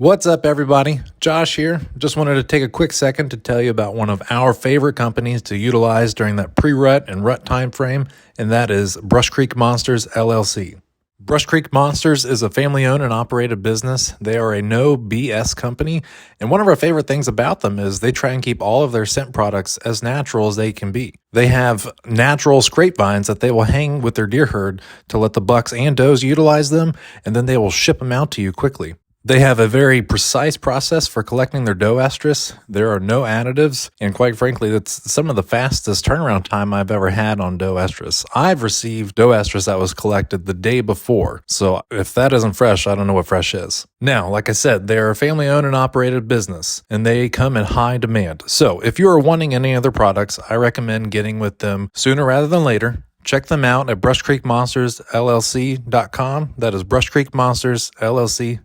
What's up, everybody? Josh here. Just wanted to take a quick second to tell you about one of our favorite companies to utilize during that pre-rut and rut time frame, and that is Brush Creek Monsters, LLC. Brush Creek Monsters is a family-owned and operated business. They are a no BS company, and one of our favorite things about them is they try and keep all of their scent products as natural as they can be. They have natural scrape vines that they will hang with their deer herd to let the bucks and does utilize them, and then they will ship them out to you quickly. They have a very precise process for collecting their doe estrus. There are no additives, and quite frankly, that's some of the fastest turnaround time I've ever had on doe estrus. I've received doe estrus that was collected the day before, so if that isn't fresh, I don't know what fresh is. Now, like I said, they're a family-owned and operated business, and they come in high demand. So if you are wanting any other products, I recommend getting with them sooner rather than later. Check them out at brushcreekmonstersllc.com. That is brushcreekmonstersllc.com.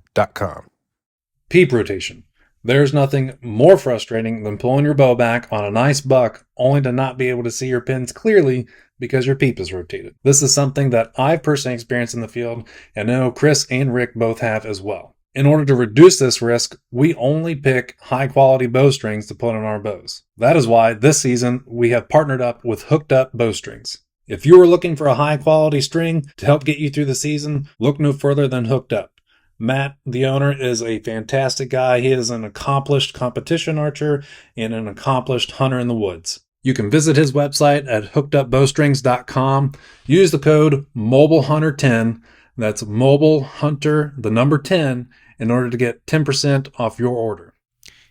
Peep rotation. There's nothing more frustrating than pulling your bow back on a nice buck only to not be able to see your pins clearly because your peep is rotated. This is something that I've personally experienced in the field, and I know Chris and Rick both have as well. In order to reduce this risk, we only pick high-quality bowstrings to put on our bows. That is why this season we have partnered up with Hooked Up Bowstrings. If you are looking for a high-quality string to help get you through the season, look no further than Hooked Up. Matt, the owner, is a fantastic guy. He is an accomplished competition archer and an accomplished hunter in the woods. You can visit his website at hookedupbowstrings.com. Use the code MOBILEHUNTER10. That's MOBILEHUNTER, the number 10, in order to get 10% off your order.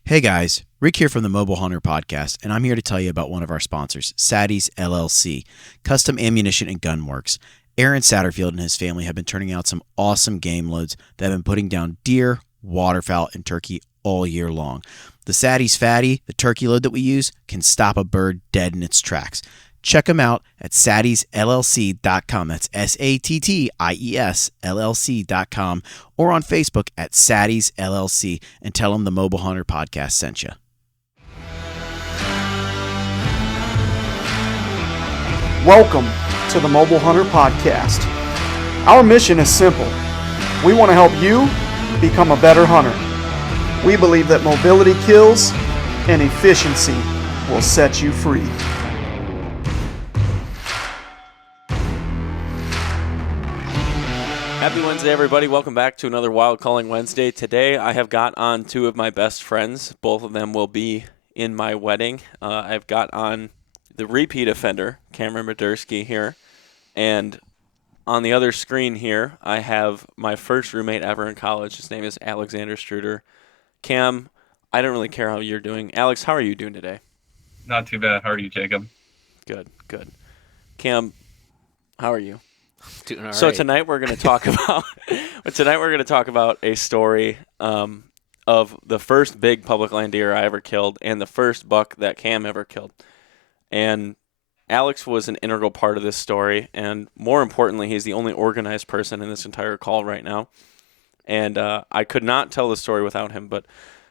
Hey guys, Rick here from the Mobile Hunter Podcast, and I'm here to tell you about one of our sponsors, Sadie's LLC, Custom Ammunition and Gun Works. Aaron Satterfield and his family have been turning out some awesome game loads that have been putting down deer, waterfowl, and turkey all year long. The Sadie's Fatty, the turkey load that we use, can stop a bird dead in its tracks. Check them out at saddiesllc.com. That's SATTIES LLC.com, or on Facebook at Saddies LLC, and tell them the Mobile Hunter Podcast sent you. Welcome to the Mobile Hunter Podcast. Our mission is simple. We want to help you become a better hunter. We believe that mobility kills and efficiency will set you free. Happy Wednesday, everybody. Welcome back to another Wild Calling Wednesday. Today, I have got on two of my best friends. Both of them will be in my wedding. I've got on the repeat offender, Cameron Maderski here. And on the other screen here, I have my first roommate ever in college. His name is Alexander Strueder. Cam, I don't really care how you're doing. Alex, how are you doing today? Not too bad. How are you, Jacob? Good. Cam, how are you? Doing all right. So tonight we're going to talk about a story of the first big public land deer I ever killed and the first buck that Cam ever killed. And Alex was an integral part of this story, and more importantly, he's the only organized person in this entire call right now. And I could not tell the story without him, but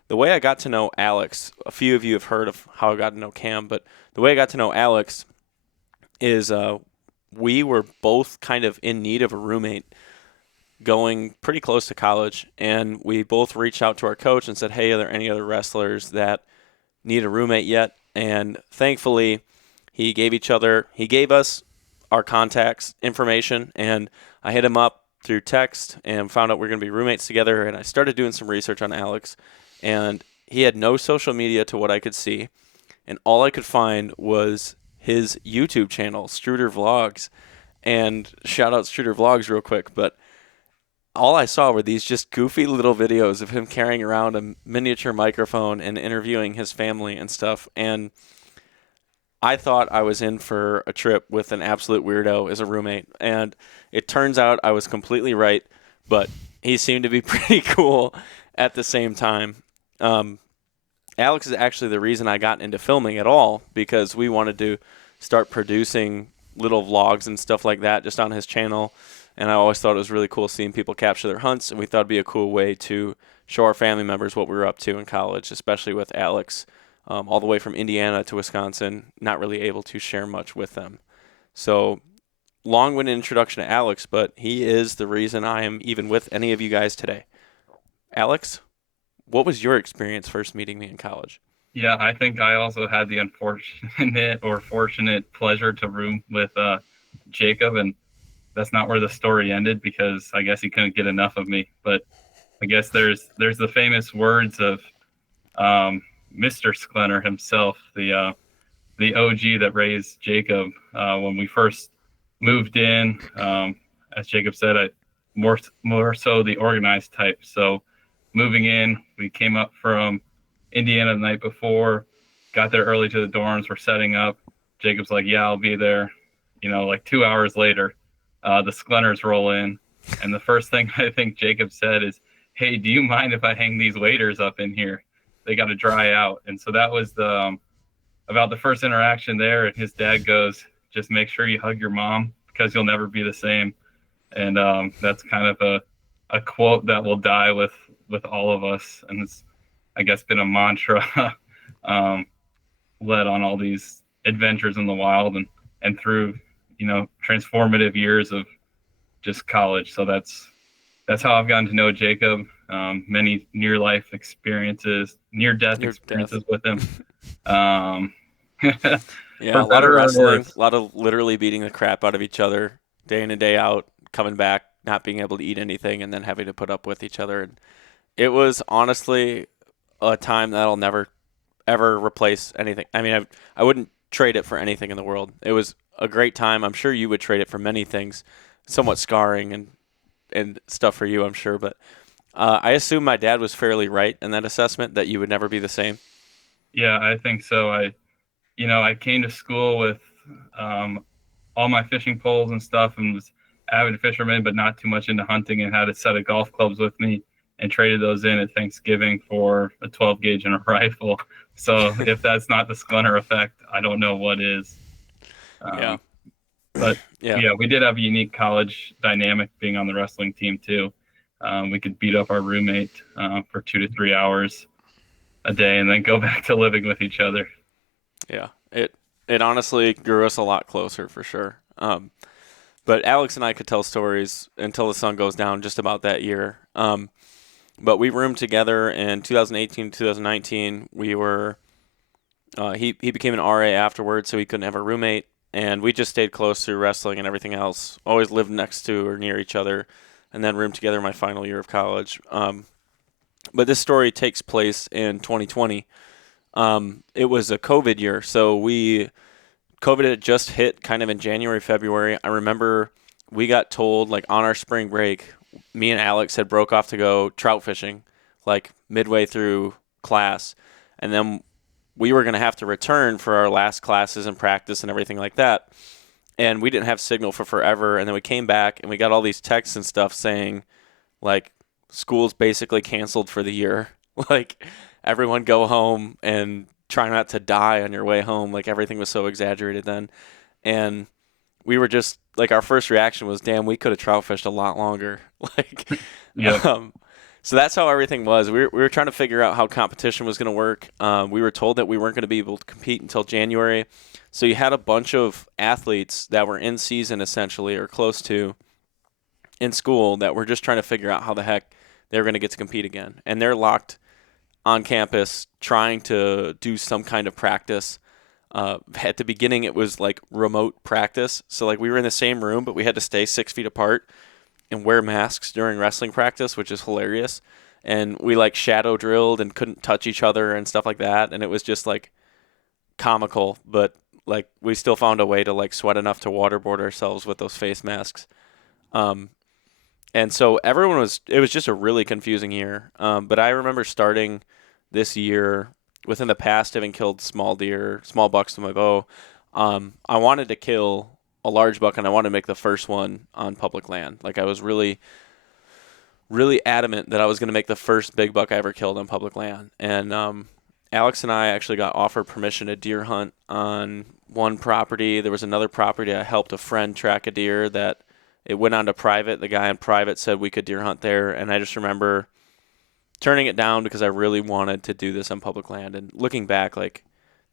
the way I got to know Alex, a few of you have heard of how I got to know Cam, but the way I got to know Alex is we were both kind of in need of a roommate going pretty close to college, and we both reached out to our coach and said, hey, are there any other wrestlers that need a roommate yet? And thankfully, he gave us our contacts information, and I hit him up through text and found out we're going to be roommates together, and I started doing some research on Alex, and he had no social media to what I could see, and all I could find was his YouTube channel, Strueder Vlogs, and shout out Strueder Vlogs real quick, but all I saw were these just goofy little videos of him carrying around a miniature microphone and interviewing his family and stuff, and I thought I was in for a trip with an absolute weirdo as a roommate, and it turns out I was completely right, but he seemed to be pretty cool at the same time. Alex is actually the reason I got into filming at all, because we wanted to start producing little vlogs and stuff like that just on his channel, and I always thought it was really cool seeing people capture their hunts, and we thought it'd be a cool way to show our family members what we were up to in college, especially with Alex, all the way from Indiana to Wisconsin, not really able to share much with them. So long-winded introduction to Alex, but he is the reason I am even with any of you guys today. Alex? what was your experience first meeting me in college? Yeah, I think I also had the unfortunate or fortunate pleasure to room with Jacob, and that's not where the story ended because I guess he couldn't get enough of me. But I guess there's the famous words of Mr. Sklenar himself, the OG that raised Jacob when we first moved in. As Jacob said, more so the organized type. So moving in, we came up from Indiana the night before, got there early to the dorms. We're setting up. Jacob's like, "Yeah, I'll be there." Like 2 hours later, the Skleners roll in, and the first thing I think Jacob said is, "Hey, do you mind if I hang these waders up in here? They got to dry out." And so that was about the first interaction there. And his dad goes, "Just make sure you hug your mom because you'll never be the same." And that's kind of a quote that will die with all of us, and it's, I guess, been a mantra led on all these adventures in the wild and through transformative years of just college. So that's how I've gotten to know Jacob. Many near death experiences with him. Yeah, a lot of wrestling, a lot of literally beating the crap out of each other day in and day out, coming back, not being able to eat anything, and then having to put up with each other. And it was honestly a time that'll never, ever replace anything. I mean, I wouldn't trade it for anything in the world. It was a great time. I'm sure you would trade it for many things, somewhat scarring and stuff for you, I'm sure. But I assume my dad was fairly right in that assessment that you would never be the same. Yeah, I think so. I came to school with all my fishing poles and stuff and was avid fisherman, but not too much into hunting, and had a set of golf clubs with me and traded those in at Thanksgiving for a 12 gauge and a rifle. So if that's not the Sklenar effect, I don't know what is. But yeah, we did have a unique college dynamic being on the wrestling team too. We could beat up our roommate for 2 to 3 hours a day and then go back to living with each other. Yeah, it honestly grew us a lot closer for sure. But Alex and I could tell stories until the sun goes down just about that year. But we roomed together in 2018, 2019. We were he became an RA afterwards, so he couldn't have a roommate, and we just stayed close through wrestling and everything else. Always lived next to or near each other, and then roomed together my final year of college. But this story takes place in 2020. It was a COVID year, so COVID had just hit kind of in January, February. I remember we got told, like, on our spring break, me and Alex had broke off to go trout fishing, like, midway through class. And then we were going to have to return for our last classes and practice and everything like that. And we didn't have signal for forever. And then we came back and we got all these texts and stuff saying, like, school's basically canceled for the year. Like, everyone go home and try not to die on your way home. Like, everything was so exaggerated then. And we were just, like, our first reaction was, damn, we could have trout fished a lot longer. Like, so that's how everything was. We were trying to figure out how competition was going to work. We were told that we weren't going to be able to compete until January. So you had a bunch of athletes that were in season essentially, or close to, in school, that were just trying to figure out how the heck they were going to get to compete again. And they're locked on campus trying to do some kind of practice. At the beginning, it was like remote practice. So, like, we were in the same room, but we had to stay 6 feet apart and wear masks during wrestling practice, which is hilarious. And we, like, shadow drilled and couldn't touch each other and stuff like that. And it was just, like, comical. But, like, we still found a way to, like, sweat enough to waterboard ourselves with those face masks. And so it was just a really confusing year. But I remember starting this year, within the past, having killed small bucks with my bow. I wanted to kill a large buck, and I wanted to make the first one on public land. Like, I was really, really adamant that I was going to make the first big buck I ever killed on public land. And Alex and I actually got offered permission to deer hunt on one property. There was another property I helped a friend track a deer that it went on to private. The guy in private said we could deer hunt there, and I just remember turning it down because I really wanted to do this on public land. And looking back, like,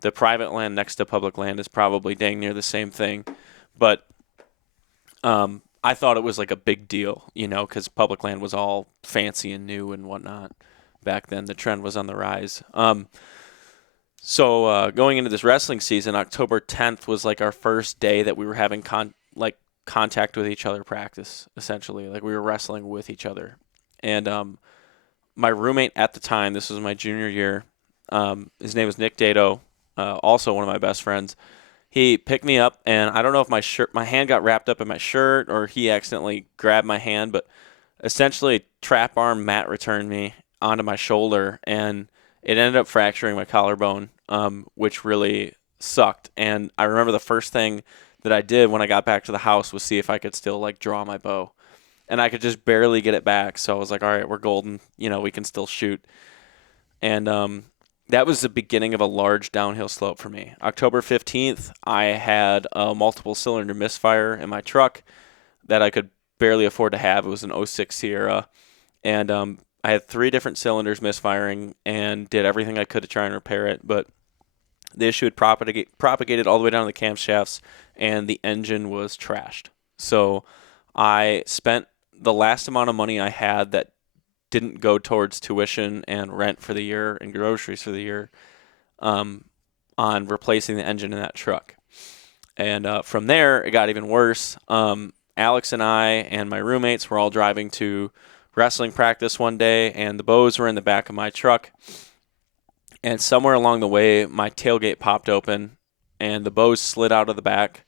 the private land next to public land is probably dang near the same thing. But I thought it was like a big deal, because public land was all fancy and new and whatnot. back then. The trend was on the rise. So going into this wrestling season, October 10th was like our first day that we were having contact with each other, practice, essentially. Like we were wrestling with each other. And my roommate at the time, this was my junior year, his name was Nick Dato, also one of my best friends. He picked me up, and I don't know if my hand got wrapped up in my shirt or he accidentally grabbed my hand, but essentially trap arm mat returned me onto my shoulder, and it ended up fracturing my collarbone, which really sucked. And I remember the first thing that I did when I got back to the house was see if I could still like draw my bow. And I could just barely get it back, so I was like, all right, we're golden. We can still shoot. And that was the beginning of a large downhill slope for me. October 15th, I had a multiple cylinder misfire in my truck that I could barely afford to have. It was an '06 Sierra. And I had 3 different cylinders misfiring and did everything I could to try and repair it. But the issue had propagated all the way down to the camshafts, and the engine was trashed. So I spent the last amount of money I had that didn't go towards tuition and rent for the year and groceries for the year on replacing the engine in that truck. And from there, it got even worse. Alex and I and my roommates were all driving to wrestling practice one day, and the bows were in the back of my truck. And somewhere along the way, my tailgate popped open, and the bows slid out of the back.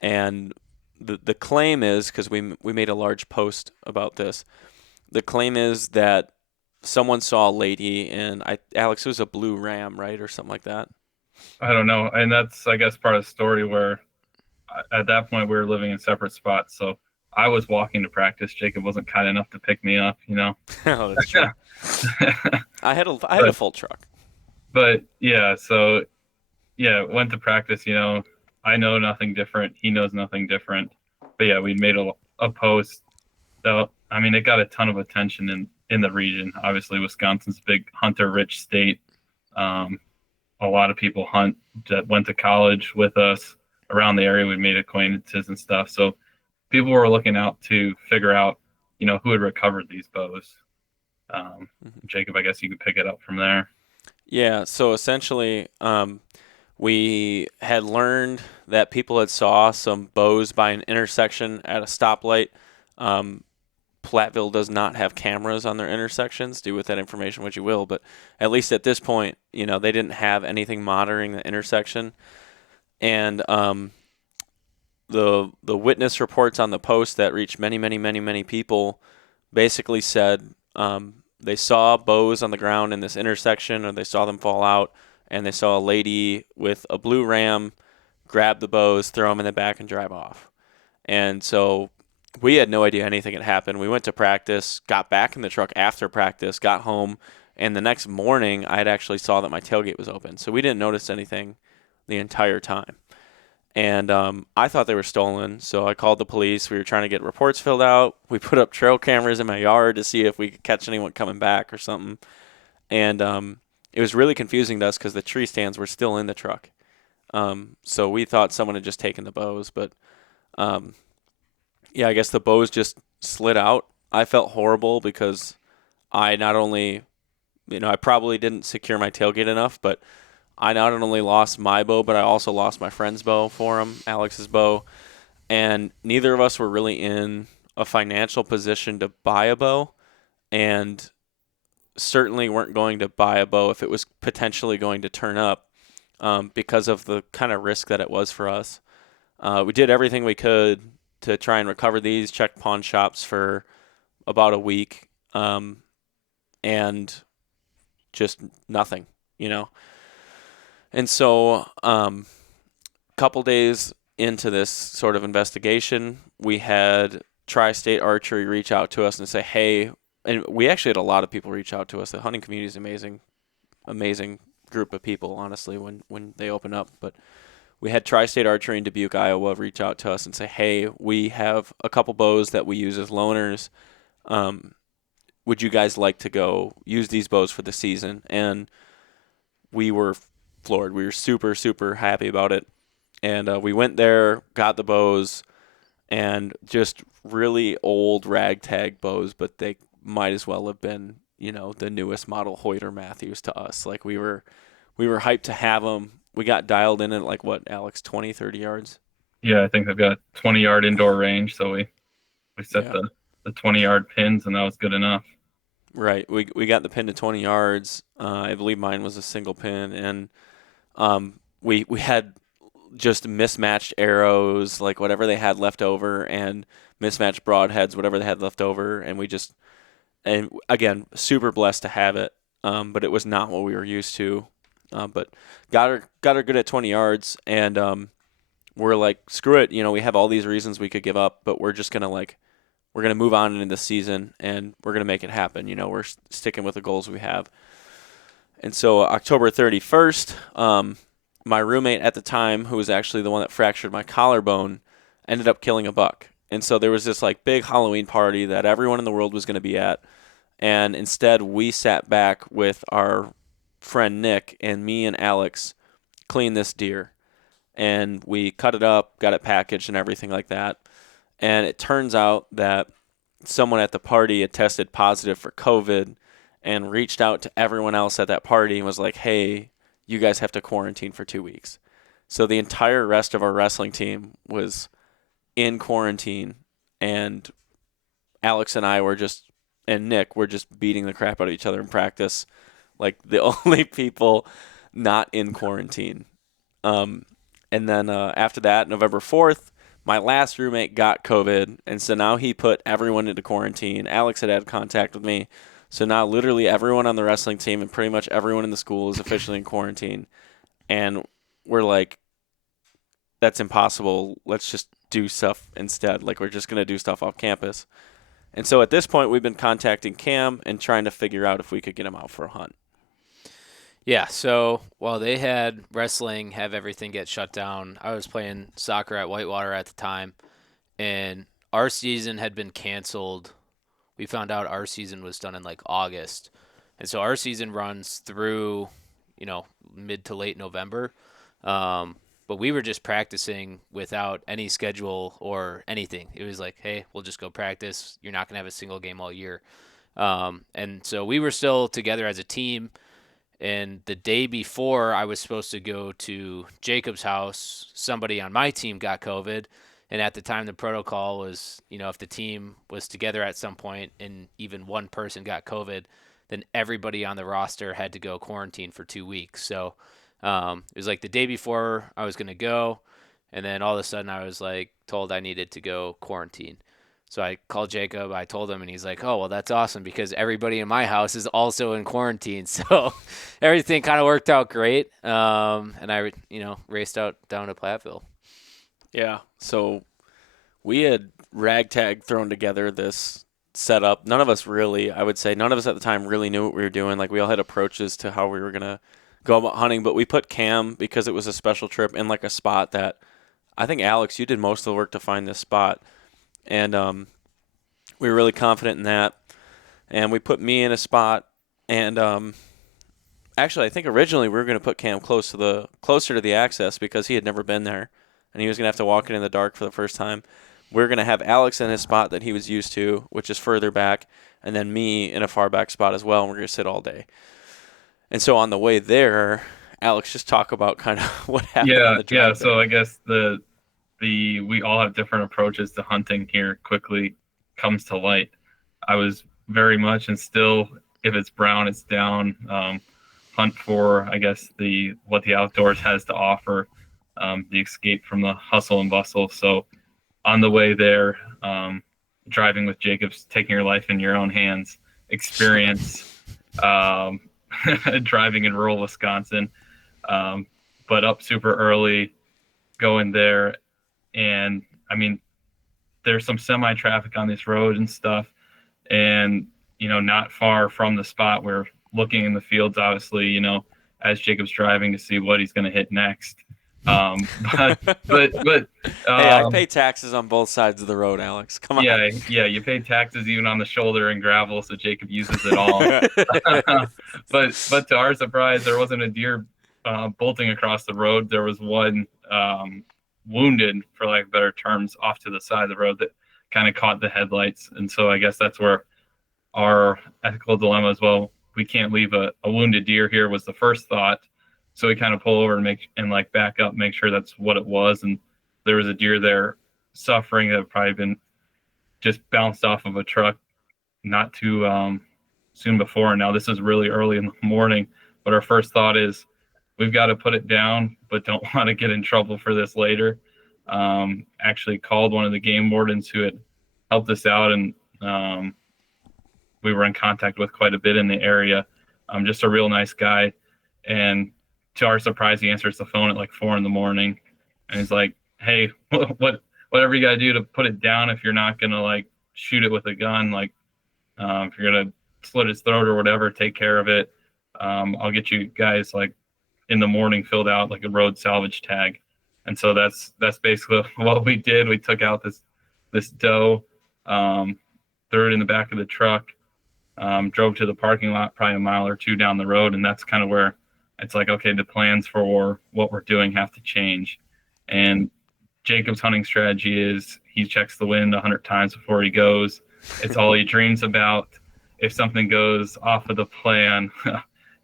And the claim is, because we made a large post about this, the claim is that someone saw a lady in, Alex, it was a blue Ram, right, or something like that? I don't know. And that's, I guess, part of the story where at that point we were living in separate spots. So I was walking to practice. Jacob wasn't kind enough to pick me up, Oh, that's true. I had a full truck. But yeah, went to practice, I know nothing different. He knows nothing different. But yeah, we made a post that, it got a ton of attention in the region. Obviously, Wisconsin's a big hunter-rich state. A lot of people hunt that went to college with us around the area. We made acquaintances and stuff. So people were looking out to figure out, who had recovered these bows. Jacob, I guess you could pick it up from there. Yeah, so essentially, we had learned that people had saw some bows by an intersection at a stoplight. Platteville does not have cameras on their intersections. Do with that information what you will, but at least at this point, they didn't have anything monitoring the intersection. And the witness reports on the post that reached many people basically said they saw bows on the ground in this intersection, or they saw them fall out, and they saw a lady with a blue Ram grab the bows, throw them in the back, and drive off. And so we had no idea anything had happened. We went to practice, got back in the truck after practice, got home, and the next morning I had actually saw that my tailgate was open. So we didn't notice anything the entire time. And I thought they were stolen, so I called the police. We were trying to get reports filled out. We put up trail cameras in my yard to see if we could catch anyone coming back or something. And it was really confusing to us because the tree stands were still in the truck. So we thought someone had just taken the bows, but I guess the bows just slid out. I felt horrible because I not only, I probably didn't secure my tailgate enough, but I not only lost my bow, but I also lost my friend's bow for him, Alex's bow. And neither of us were really in a financial position to buy a bow, and certainly weren't going to buy a bow if it was potentially going to turn up because of the kind of risk that it was for us. We did everything we could to try and recover these, checked pawn shops for about a week, and just nothing, And so a couple days into this sort of investigation, we had Tri-State Archery reach out to us and say, hey, and we actually had a lot of people reach out to us. The hunting community is amazing group of people, honestly, when they open up. But we had Tri-State Archery in Dubuque, Iowa, reach out to us and say, hey, we have a couple bows that we use as loaners. Would you guys like to go use these bows for the season? And we were floored. We were super, super happy about it. And we went there, got the bows, and just really old ragtag bows, but they might as well have been, the newest model Hoyt or Matthews to us. Like we were hyped to have them. We got dialed in at like what, Alex, 20, 30 yards? Yeah, I think they've got 20-yard indoor range, so we set Yeah. the 20-yard pins, and that was good enough. Right. We got the pin to 20 yards. I believe mine was a single pin, and we had just mismatched arrows, like whatever they had left over, and mismatched broadheads, whatever they had left over, and again, super blessed to have it. But it was not what we were used to. But got her good at 20 yards, and we're like, screw it, we have all these reasons we could give up, but we're just gonna we're gonna move on into the season, and we're gonna make it happen. We're sticking with the goals we have. And so October 31st, my roommate at the time, who was actually the one that fractured my collarbone, ended up killing a buck. And so there was this like big Halloween party that everyone in the world was going to be at. And instead we sat back with our friend Nick, and me and Alex cleaned this deer. And we cut it up, got it packaged and everything like that. And it turns out that someone at the party had tested positive for COVID and reached out to everyone else at that party and was like, hey, you guys have to quarantine for 2 weeks. So the entire rest of our wrestling team was in quarantine, and Alex and I and Nick were just beating the crap out of each other in practice, like the only people not in quarantine. And then after that, November 4th, my last roommate got COVID, and so now he put everyone into quarantine. Alex had contact with me. So now literally everyone on the wrestling team and pretty much everyone in the school is officially in quarantine. And we're like, that's impossible. Let's just do stuff instead. Like, we're just going to do stuff off campus. And so at this point, we've been contacting Cam and trying to figure out if we could get him out for a hunt. Yeah, so while they had wrestling have everything get shut down, I was playing soccer at Whitewater at the time, and our season had been canceled. We found out our season was done in like August. And so our season runs through, mid to late November. But we were just practicing without any schedule or anything. It was like, hey, we'll just go practice. You're not going to have a single game all year. And so we were still together as a team. And the day before I was supposed to go to Jacob's house, somebody on my team got COVID. And at the time, the protocol was, if the team was together at some point and even one person got COVID, then everybody on the roster had to go quarantine for 2 weeks. So it was like the day before I was going to go, and then all of a sudden I was like told I needed to go quarantine. So I called Jacob, I told him, and he's like, oh, well, that's awesome because everybody in my house is also in quarantine. So everything kind of worked out great. And I, raced out down to Platteville. Yeah, so we had ragtag thrown together this setup. None of us at the time really knew what we were doing. Like, we all had approaches to how we were going to go about hunting, but we put Cam, because it was a special trip, in like a spot that I think, Alex, you did most of the work to find this spot. And we were really confident in that. And we put me in a spot, and actually I think originally we were going to put Cam closer to the access because he had never been there. And he was going to have to walk it in the dark for the first time. We're going to have Alex in his spot that he was used to, which is further back, and then me in a far back spot as well, and we're going to sit all day. And so on the way there, Alex, just talk about kind of what happened on the drive. Yeah, so I guess we all have different approaches to hunting here quickly comes to light. I was very much, and still, if it's brown, it's down. Hunt for, I guess, what the outdoors has to offer. The escape from the hustle and bustle. So on the way there, driving with Jacob's taking your life in your own hands experience, driving in rural Wisconsin, but up super early, going there. And I mean, there's some semi-traffic on this road and stuff. And, not far from the spot, we're looking in the fields, obviously, as Jacob's driving to see what he's going to hit next. But hey, I pay taxes on both sides of the road, Alex. Come on. Yeah, you pay taxes even on the shoulder and gravel, so Jacob uses it all. but to our surprise, there wasn't a deer bolting across the road. There was one wounded, for lack of better terms, off to the side of the road that kind of caught the headlights. And so I guess that's where our ethical dilemma as well. We can't leave a wounded deer here was the first thought. So we kind of pull over and like back up, make sure that's what it was. And there was a deer there suffering that had probably been just bounced off of a truck not too soon before. Now this is really early in the morning, but our first thought is we've got to put it down, but don't want to get in trouble for this later. Actually called one of the game wardens who had helped us out, and we were in contact with quite a bit in the area. Just a real nice guy. And to our surprise, he answers the phone at like 4 a.m. and he's like, "Hey, whatever you got to do to put it down, if you're not going to like shoot it with a gun, like if you're going to slit its throat or whatever, take care of it. I'll get you guys like in the morning filled out like a road salvage tag." And so that's basically what we did. We took out this doe, threw it in the back of the truck, drove to the parking lot probably a mile or two down the road. And that's kind of where it's like, okay, the plans for what we're doing have to change. And Jacob's hunting strategy is he checks the wind 100 times before he goes. It's all he dreams about. If something goes off of the plan,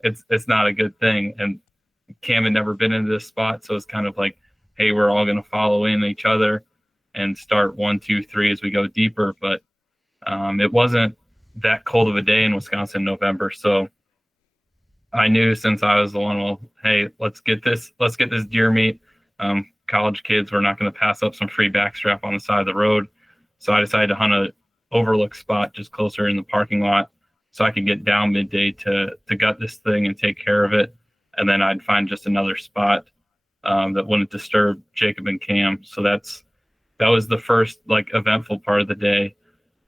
it's not a good thing. And Cam had never been into this spot, so it's kind of like, hey, we're all going to follow in each other and start 1, 2, 3 as we go deeper. But it wasn't that cold of a day in Wisconsin in November, so I knew since I was the one, well, hey, let's get this deer meat. College kids, we're not going to pass up some free backstrap on the side of the road. So I decided to hunt a overlook spot just closer in the parking lot so I could get down midday to gut this thing and take care of it. And then I'd find just another spot that wouldn't disturb Jacob and Cam. So that was the first like eventful part of the day.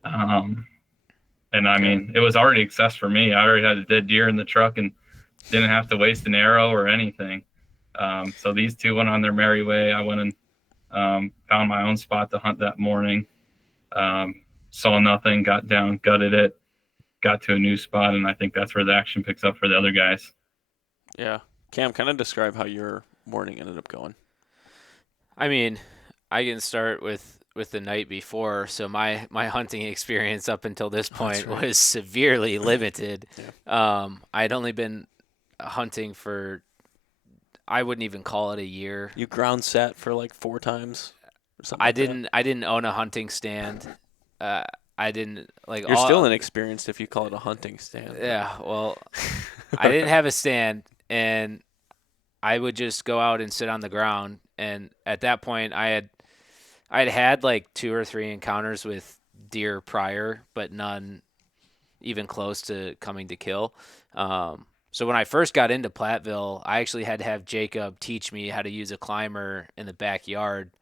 And I mean, it was already success for me. I already had a dead deer in the truck and didn't have to waste an arrow or anything. So these two went on their merry way. I went and found my own spot to hunt that morning. Saw nothing, got down, gutted it, got to a new spot, and I think that's where the action picks up for the other guys. Yeah. Cam, kind of describe how your morning ended up going. I mean, I can start with the night before. So my hunting experience up until this point was severely limited. Yeah. I'd only been hunting for, I wouldn't even call it a year. You ground set for like 4 times or something. I didn't own a hunting stand. I didn't like. You're still inexperienced if you call it a hunting stand. Yeah. Well, I didn't have a stand, and I would just go out and sit on the ground. And at that point, I'd had like 2 or 3 encounters with deer prior, but none even close to coming to kill. So when I first got into Platteville, I actually had to have Jacob teach me how to use a climber in the backyard,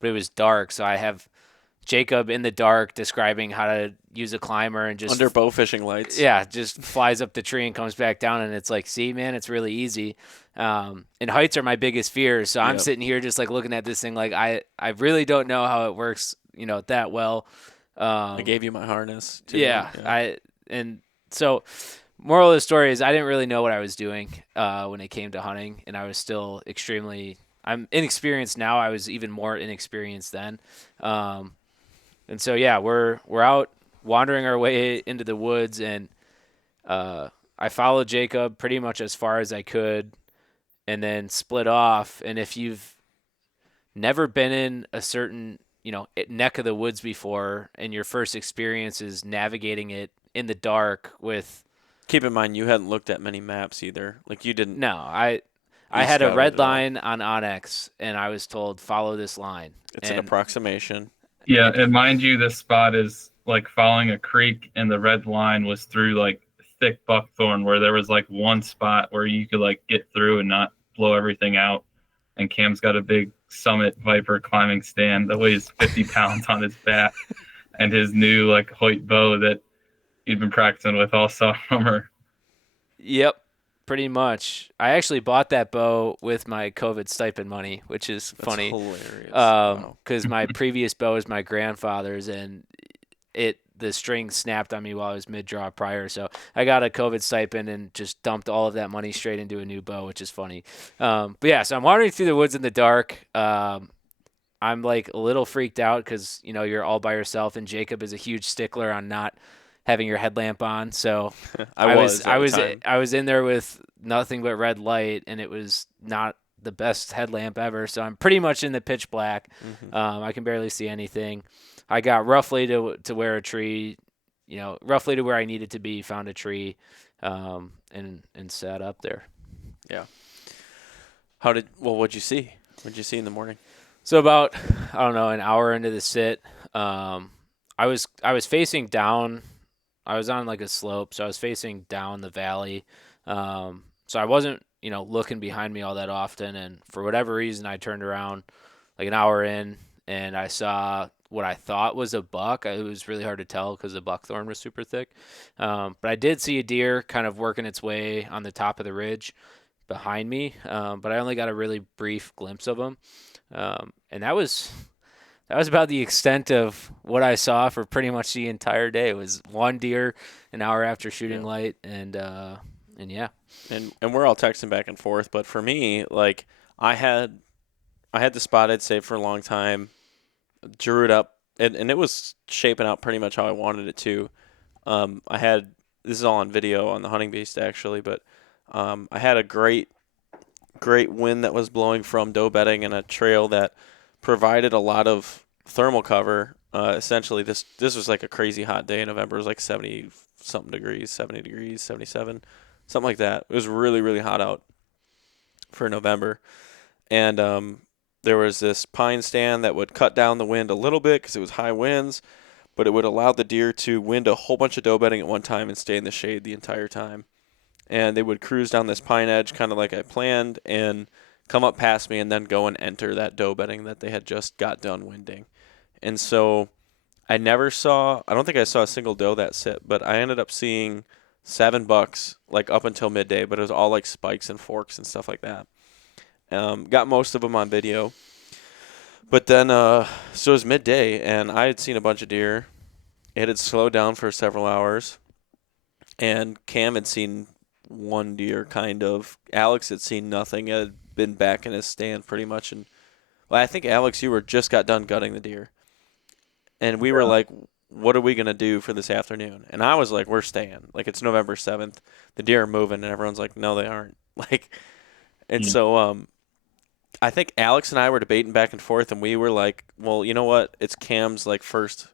but it was dark. So I have Jacob in the dark describing how to use a climber and just under bow fishing lights. Yeah, just flies up the tree and comes back down, and it's like, see, man, it's really easy. And heights are my biggest fear, so I'm sitting here just like looking at this thing like I really don't know how it works, that well. I gave you my harness too. Yeah. And so moral of the story is I didn't really know what I was doing when it came to hunting, and I was still I'm inexperienced now. I was even more inexperienced then. And so, yeah, we're out wandering our way into the woods, and I followed Jacob pretty much as far as I could and then split off. And if you've never been in a certain, neck of the woods before, and your first experience is navigating it in the dark with... Keep in mind, you hadn't looked at many maps either. Like, you didn't... No, I had a red line on Onyx, and I was told, follow this line. It's an approximation. Yeah, and mind you, this spot is like following a creek, and the red line was through like thick buckthorn where there was like one spot where you could like get through and not blow everything out. And Cam's got a big Summit Viper climbing stand that weighs 50 pounds on his back, and his new like Hoyt bow that he'd been practicing with all summer. Yep. Pretty much. I actually bought that bow with my COVID stipend money, which is funny. That's hilarious. Because my previous bow is my grandfather's, and the string snapped on me while I was mid-draw prior. So I got a COVID stipend and just dumped all of that money straight into a new bow, which is funny. But yeah, so I'm wandering through the woods in the dark. I'm like a little freaked out because, you're all by yourself, and Jacob is a huge stickler on not having your headlamp on. So I was at the time. I was in there with nothing but red light, and it was not the best headlamp ever. So I'm pretty much in the pitch black. I can barely see anything. I got roughly to where a tree, roughly to where I needed to be, found a tree, and sat up there. Yeah. What'd you see? What'd you see in the morning? So about, I don't know, an hour into the sit, I was facing down. I was on like a slope, so I was facing down the valley. So I wasn't, looking behind me all that often. And for whatever reason, I turned around like an hour in, and I saw what I thought was a buck. It was really hard to tell because the buckthorn was super thick. But I did see a deer kind of working its way on the top of the ridge behind me. But I only got a really brief glimpse of him. And that was about the extent of what I saw for pretty much the entire day. It was one deer an hour after shooting light, and yeah. And we're all texting back and forth, but for me, like I had the spot I'd saved for a long time, drew it up, and it was shaping out pretty much how I wanted it to. This is all on video on the Hunting Beast actually, but I had a great wind that was blowing from doe bedding and a trail that provided a lot of thermal cover. Essentially, this was like a crazy hot day in November. It was like 70-something degrees, 70 degrees, 77, something like that. It was really, really hot out for November. And there was this pine stand that would cut down the wind a little bit because it was high winds, but it would allow the deer to wind a whole bunch of doe bedding at one time and stay in the shade the entire time. And they would cruise down this pine edge kind of like I planned and come up past me and then go and enter that doe bedding that they had just got done winding. And so I don't think I saw a single doe that sit, but I ended up seeing 7 bucks like up until midday, but it was all like spikes and forks and stuff like that. Got most of them on video. But then, so it was midday and I had seen a bunch of deer. It had slowed down for several hours. And Cam had seen one deer kind of. Alex had seen nothing. Had been back in his stand pretty much. And well, I think Alex, you just got done gutting the deer, and we were like, "What are we gonna do for this afternoon?" And I was like, "We're staying. Like it's November 7th. The deer are moving," and everyone's like, "No, they aren't." Like, and so I think Alex and I were debating back and forth, and we were like, "Well, you know what? It's Cam's like first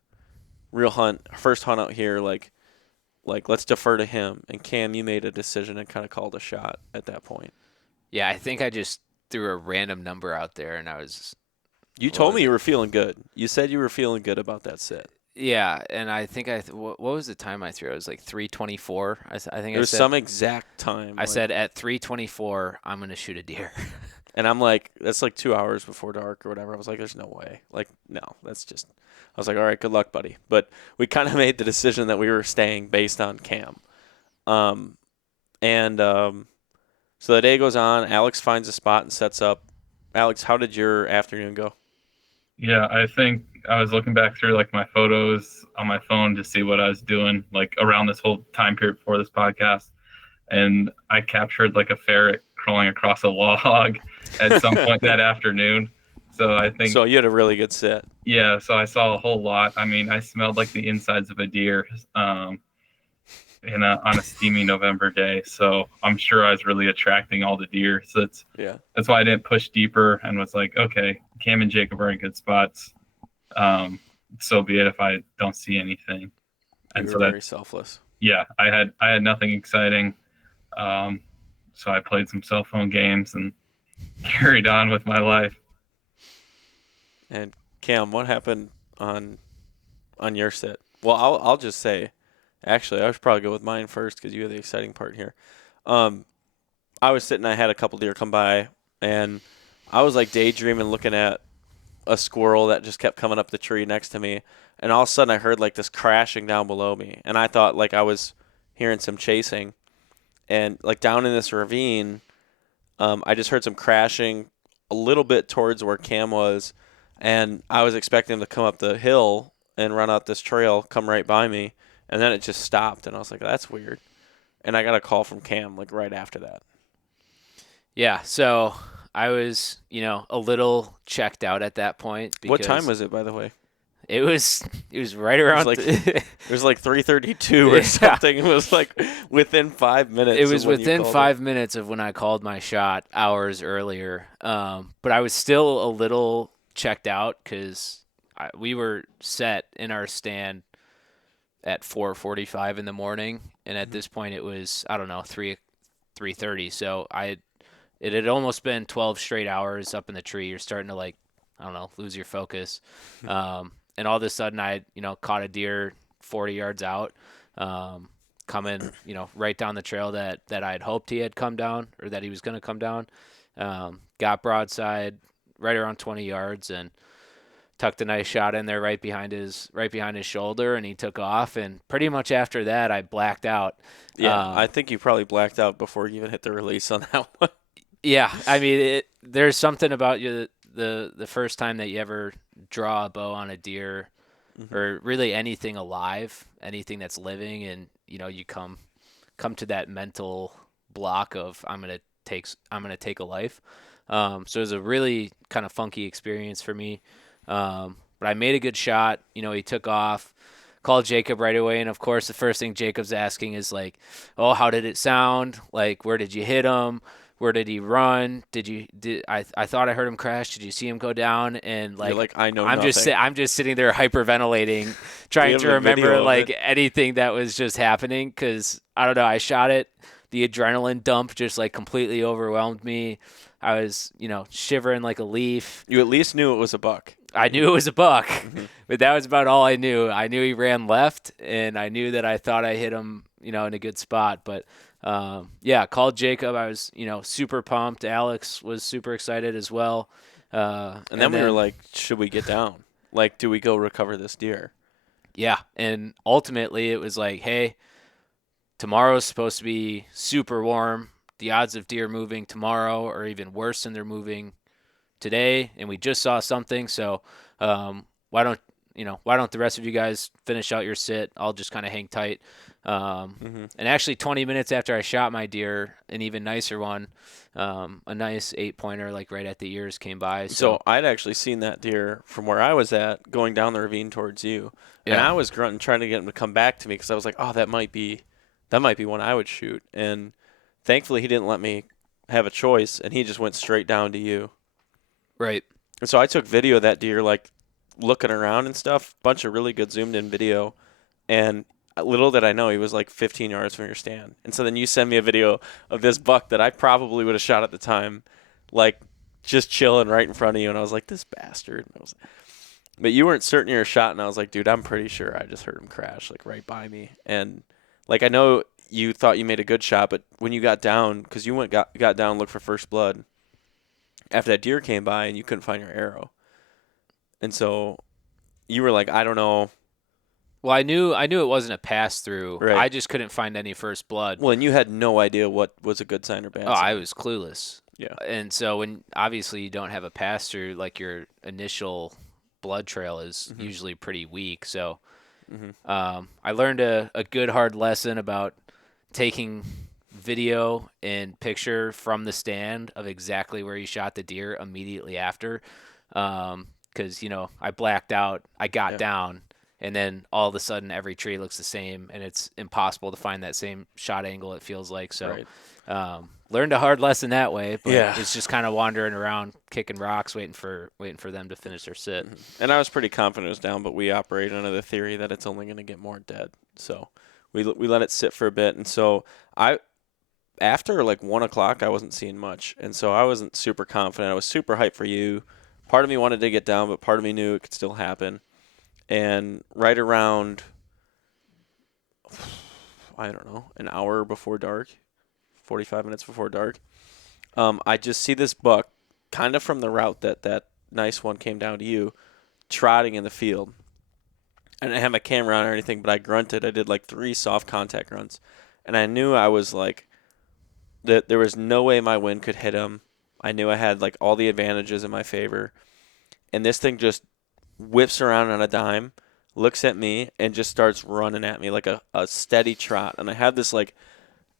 hunt out here. Like, let's defer to him." And Cam, you made a decision and kind of called a shot at that point. Yeah, I think I just threw a random number out there, and I was. You told me you were feeling good. You said you were feeling good about that sit. Yeah, and I think what was the time I threw? It was like 3:24. I think it was some exact time. I said at 3:24, I'm gonna shoot a deer. And I'm like, that's like 2 hours before dark or whatever. I was like, there's no way. Like, no, that's just. I was like, all right, good luck, buddy. But we kind of made the decision that we were staying based on Cam. So the day goes on. Alex finds a spot and sets up. Alex, how did your afternoon go? Yeah, I think I was looking back through like my photos on my phone to see what I was doing like around this whole time period before this podcast. And I captured like a ferret crawling across a log at some point that afternoon. So I think. So you had a really good sit. Yeah, so I saw a whole lot. I mean, I smelled like the insides of a deer on a steamy November day. So I'm sure I was really attracting all the deer. So that's why I didn't push deeper and was like, okay, Cam and Jacob are in good spots. So be it if I don't see anything. And so very selfless. Yeah, I had nothing exciting. So I played some cell phone games and carried on with my life. And Cam, what happened on your sit? Well, I'll just say, actually, I should probably go with mine first because you have the exciting part here. I was sitting, I had a couple deer come by, and I was like daydreaming, looking at a squirrel that just kept coming up the tree next to me, and all of a sudden I heard like this crashing down below me, and I thought like I was hearing some chasing, and like down in this ravine, I just heard some crashing a little bit towards where Cam was. And I was expecting him to come up the hill and run out this trail, come right by me. And then it just stopped. And I was like, that's weird. And I got a call from Cam like right after that. Yeah. So I was, a little checked out at that point. What time was it, by the way? It was right around. It was like 3:32 or something. It was like within 5 minutes. It was of when you within called 5 minutes of when I called my shot hours earlier. But I was still a little checked out because we were set in our stand at 4:45 in the morning, and at this point it was, I don't know, 3:30. So it had almost been 12 straight hours up in the tree. You're starting to, like, I don't know, lose your focus. And all of a sudden I, caught a deer 40 yards out, coming, right down the trail that I had hoped he had come down, or that he was going to come down. Got broadside right around 20 yards and tucked a nice shot in there right behind his shoulder, and he took off. And pretty much after that, I blacked out. Yeah, I think you probably blacked out before you even hit the release on that one. Yeah, I mean, there's something about you the first time that you ever draw a bow on a deer, or really anything alive, anything that's living, and you come to that mental block of I'm gonna take a life. So it was a really kind of funky experience for me. But I made a good shot. He took off. Called Jacob right away, and of course the first thing Jacob's asking is like, "Oh, how did it sound? Like, where did you hit him? Where did he run? I thought I heard him crash. Did you see him go down?" And You're like, I know I'm nothing. I'm just sitting there hyperventilating, trying to remember like anything that was just happening, because I don't know. I shot it. The adrenaline dump just like completely overwhelmed me. I was, shivering like a leaf. You at least knew it was a buck. I knew it was a buck, but that was about all I knew. I knew he ran left, and I knew that I thought I hit him, in a good spot. But called Jacob. I was, super pumped. Alex was super excited as well. And then we were like, should we get down? Like, do we go recover this deer? Yeah, and ultimately it was like, hey, tomorrow's supposed to be super warm. The odds of deer moving tomorrow are even worse than they're moving today, and we just saw something. So why don't the rest of you guys finish out your sit? I'll just kind of hang tight. And actually 20 minutes after I shot my deer, an even nicer one, a nice 8-pointer, like right at the ears, came by. So I'd actually seen that deer from where I was at going down the ravine towards you. Yeah. And I was grunting, trying to get him to come back to me, because I was like, oh, that might be one I would shoot. And thankfully he didn't let me have a choice, and he just went straight down to you. Right. And so I took video of that deer, like looking around and stuff, bunch of really good zoomed in video, and little did I know he was like 15 yards from your stand. And so then you send me a video of this buck that I probably would have shot at the time, like just chilling right in front of you, and I was like, this bastard. But you weren't certain you were shot, and I was like, dude, I'm pretty sure I just heard him crash like right by me. And like, I know you thought you made a good shot, but when you got down, because you got down, looked for first blood after that deer came by, and you couldn't find your arrow. And so you were like, I don't know. Well, I knew it wasn't a pass through. Right. I just couldn't find any first blood. Well, and you had no idea what was a good sign or bad sign. I was clueless. Yeah. And so when obviously you don't have a pass through, like your initial blood trail is usually pretty weak. So I learned a good hard lesson about taking video and picture from the stand of exactly where you shot the deer immediately after. Because, I blacked out, I got down, and then all of a sudden every tree looks the same, and it's impossible to find that same shot angle, it feels like. So learned a hard lesson that way, but it's just kind of wandering around, kicking rocks, waiting for them to finish their sit. And I was pretty confident it was down, but we operate under the theory that it's only going to get more dead. So we let it sit for a bit. And so after like 1 o'clock, I wasn't seeing much. And so I wasn't super confident. I was super hyped for you. Part of me wanted to get down, but part of me knew it could still happen. And right around, I don't know, an hour before dark, 45 minutes before dark, I just see this buck kind of from the route that nice one came down to you, trotting in the field. I didn't have my camera on or anything, but I grunted. I did like 3 soft contact grunts. And I knew I was like, that there was no way my wind could hit him. I knew I had like all the advantages in my favor. And this thing just whips around on a dime, looks at me, and just starts running at me like a steady trot. And I have this like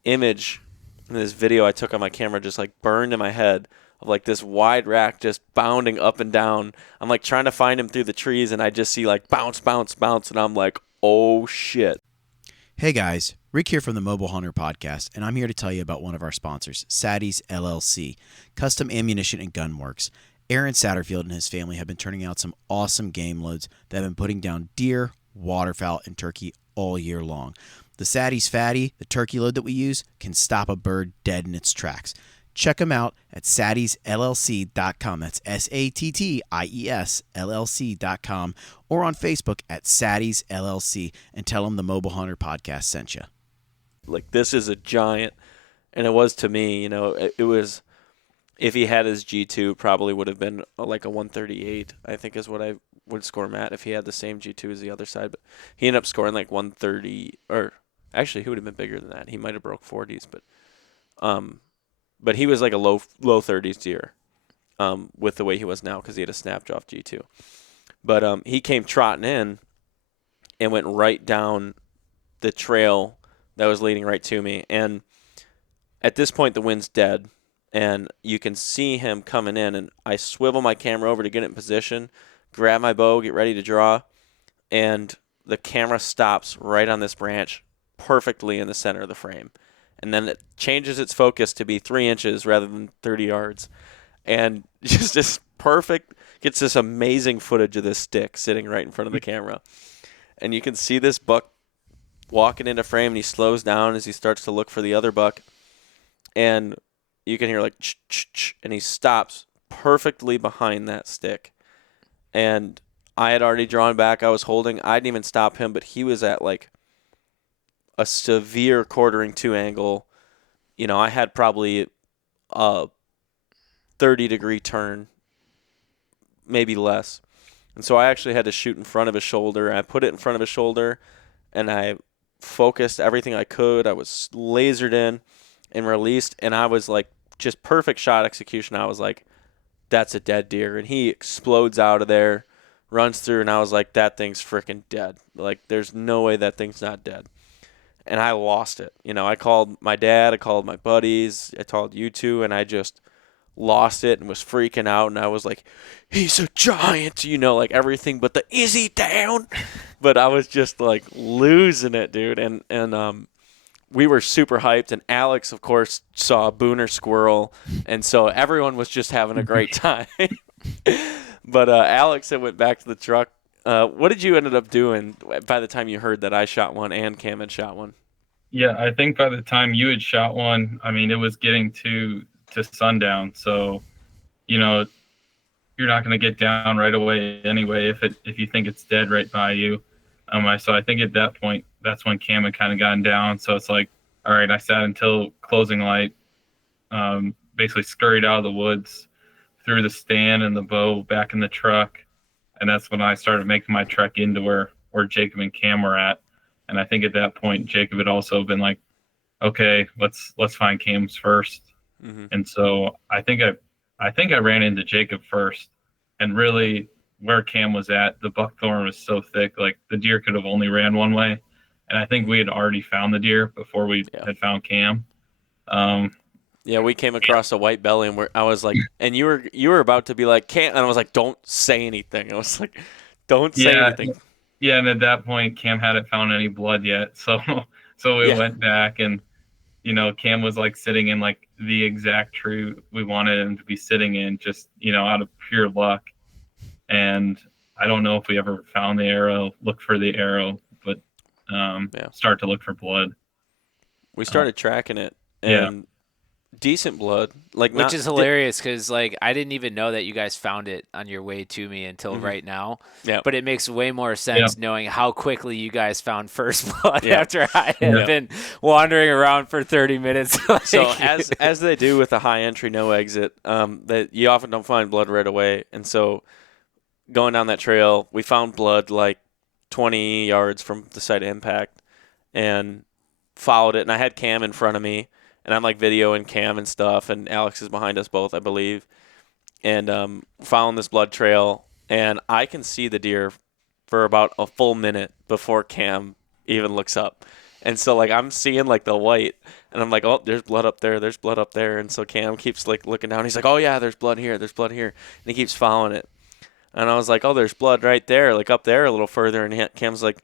image in this video I took on my camera just like burned in my head of like this wide rack just bounding up and down. I'm like trying to find him through the trees, and I just see like bounce, bounce, bounce, and I'm like, oh shit. Hey guys, Rick here from the Mobile Hunter Podcast, and I'm here to tell you about one of our sponsors, Sadie's LLC, Custom Ammunition and Gun Works. Aaron Satterfield and his family have been turning out some awesome game loads that have been putting down deer, waterfowl, and turkey all year long. The Sadie's Fatty, the turkey load that we use, can stop a bird dead in its tracks. Check them out at saddiesllc.com. That's SATTIES LLC.com, or on Facebook at Saddies LLC, and tell them the Mobile Hunter Podcast sent you. Like, this is a giant, and it was to me, it was, if he had his G2, probably would have been like a 138, I think is what I would score him at if he had the same G2 as the other side. But he ended up scoring like 130, or actually he would have been bigger than that. He might have broke 40s, but he was like a low 30s deer with the way he was now, because he had a snap-off G2. But he came trotting in and went right down the trail that was leading right to me. And at this point, the wind's dead, and you can see him coming in. And I swivel my camera over to get it in position, grab my bow, get ready to draw, and the camera stops right on this branch perfectly in the center of the frame. And then it changes its focus to be 3 inches rather than 30 yards. And just this perfect, gets this amazing footage of this stick sitting right in front of the camera. And you can see this buck walking into frame, and he slows down as he starts to look for the other buck. And you can hear like, ch-ch-ch, and he stops perfectly behind that stick. And I had already drawn back. I was holding. I didn't even stop him, but he was at like a severe quartering 2 angle. I had probably a 30-degree turn, maybe less. And so I actually had to shoot in front of his shoulder. I put it in front of his shoulder, and I focused everything I could. I was lasered in and released, and I was like, just perfect shot execution. I was like, that's a dead deer. And he explodes out of there, runs through, and I was like, that thing's freaking dead. Like, there's no way that thing's not dead. And I lost it. I called my dad, I called my buddies, I called you two, and I just lost it and was freaking out. And I was like, he's a giant, like everything but the, is he down? But I was just like losing it, dude. And we were super hyped. And Alex, of course, saw a booner squirrel. And so everyone was just having a great time. But Alex had went back to the truck. What did you ended up doing by the time you heard that I shot one and Cam had shot one? Yeah, I think by the time you had shot one, it was getting to sundown. So, you're not going to get down right away anyway if you think it's dead right by you. So I think at that point, that's when Cam had kind of gotten down. So it's like, all right, I sat until closing light, basically scurried out of the woods, threw the stand and the bow back in the truck. And that's when I started making my trek into where Jacob and Cam were at. And I think at that point, Jacob had also been like, okay, let's find Cam's first. Mm-hmm. And so I think I ran into Jacob first. And really where Cam was at, the buckthorn was so thick, like the deer could have only ran one way. And I think we had already found the deer before we had found Cam. Yeah, we came across a white belly, and I was like, and you were about to be like, Cam, and I was like, don't say anything. I was like, don't say anything. Yeah, and at that point, Cam hadn't found any blood yet, so we went back, and Cam was like sitting in like the exact tree we wanted him to be sitting in, just out of pure luck. And I don't know if we ever found the arrow, looked for the arrow, but start to look for blood. We started tracking it, and decent blood, which is hilarious because I didn't even know that you guys found it on your way to me until right now. Yeah, but it makes way more sense knowing how quickly you guys found first blood after I had been wandering around for 30 minutes. So as they do with a high entry no exit, that you often don't find blood right away, and so going down that trail, we found blood like 20 yards from the site of impact, and followed it. And I had Cam in front of me. And I'm like videoing Cam and stuff, and Alex is behind us both, I believe. And following this blood trail, and I can see the deer for about a full minute before Cam even looks up. And so like I'm seeing like the white, and I'm like, oh, there's blood up there, there's blood up there. And so Cam keeps like looking down. He's like, oh yeah, there's blood here, and he keeps following it. And I was like, oh, there's blood right there, like up there a little further. And Cam's like,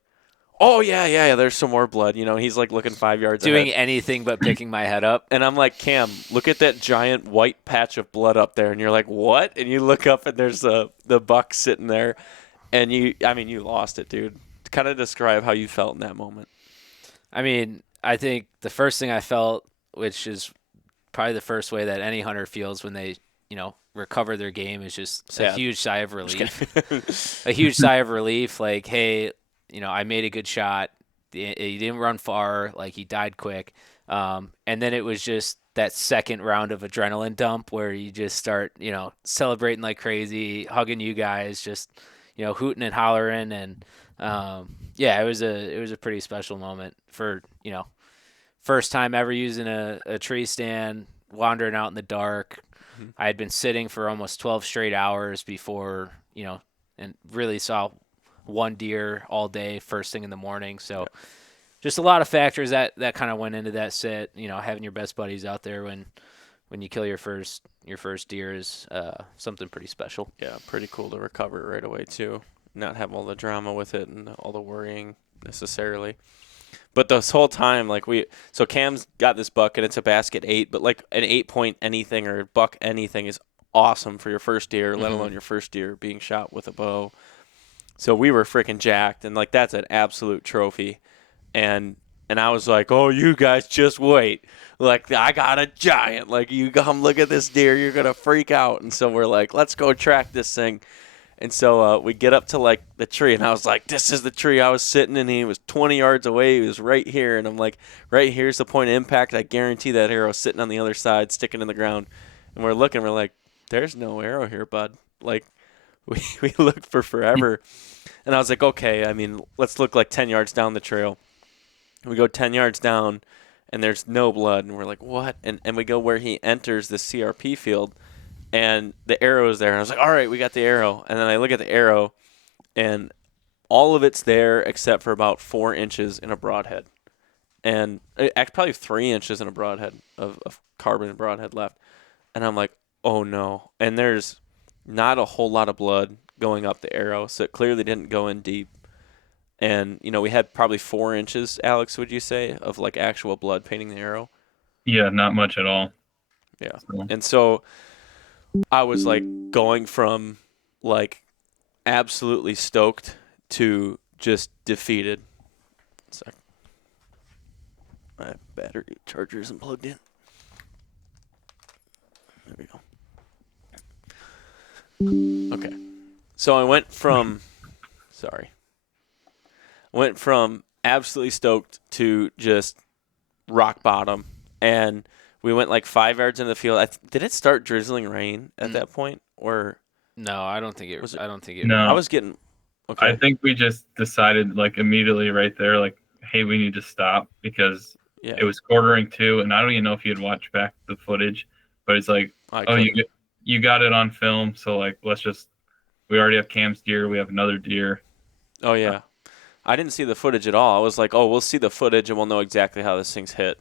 oh yeah, there's some more blood. He's like looking 5 yards Doing ahead. anything but picking my head up. And I'm like, Cam, look at that giant white patch of blood up there. And you're like, what? And you look up and there's the buck sitting there. And you lost it, dude. Kind of describe how you felt in that moment. I mean, I think the first thing I felt, which is probably the first way that any hunter feels when they, recover their game, is just a huge sigh of relief. A huge sigh of relief. Like, hey, I made a good shot. He didn't run far. Like, he died quick. And then it was just that second round of adrenaline dump where you just start, celebrating like crazy, hugging you guys, just, hooting and hollering. And, it was a pretty special moment for, first time ever using a tree stand, wandering out in the dark. Mm-hmm. I had been sitting for almost 12 straight hours before, and really saw one deer all day, first thing in the morning. So just a lot of factors that kind of went into that sit. Having your best buddies out there when you kill your first deer is something pretty special. Yeah, pretty cool to recover right away too. Not have all the drama with it and all the worrying necessarily. But this whole time, so Cam's got this buck and it's a basket 8, but like an 8-point anything or buck anything is awesome for your first deer, let alone your first deer being shot with a bow. So we were freaking jacked, and like that's an absolute trophy. And I was like, oh, you guys just wait. Like, I got a giant. Like, you come look at this deer, you're going to freak out. And so we're like, let's go track this thing. And so we get up to, like, the tree, and I was like, this is the tree I was sitting in. He was 20 yards away. He was right here. And I'm like, right here's the point of impact. I guarantee that arrow sitting on the other side, sticking in the ground. And we're looking. We're like, there's no arrow here, bud. Like, we looked for forever. And I was like, okay, let's look like 10 yards down the trail. We go 10 yards down, and there's no blood. And we're like, what? And we go where he enters the CRP field, and the arrow is there. And I was like, all right, we got the arrow. And then I look at the arrow, and all of it's there except for about 4 inches in a broadhead. And probably 3 inches in a broadhead of carbon broadhead left. And I'm like, oh, no. And there's not a whole lot of blood going up the arrow, so it clearly didn't go in deep. And, we had probably 4 inches, Alex, would you say, of like actual blood painting the arrow? Yeah, not much at all. Yeah. And so I was like going from like absolutely stoked to just defeated. Sorry. My battery charger isn't plugged in. There we go. Okay. So I went from absolutely stoked to just rock bottom. And we went like 5 yards into the field. Did it start drizzling rain at that point? Or no, I don't think it was. I don't think it. No, I was getting. Okay. I think we just decided like immediately right there, like, hey, we need to stop because it was quartering 2, and I don't even know if you had watched back the footage, but it's like, you got it on film, so like we already have Cam's deer, we have another deer. Oh yeah, I didn't see the footage at all. I was like, oh, we'll see the footage and we'll know exactly how this thing's hit.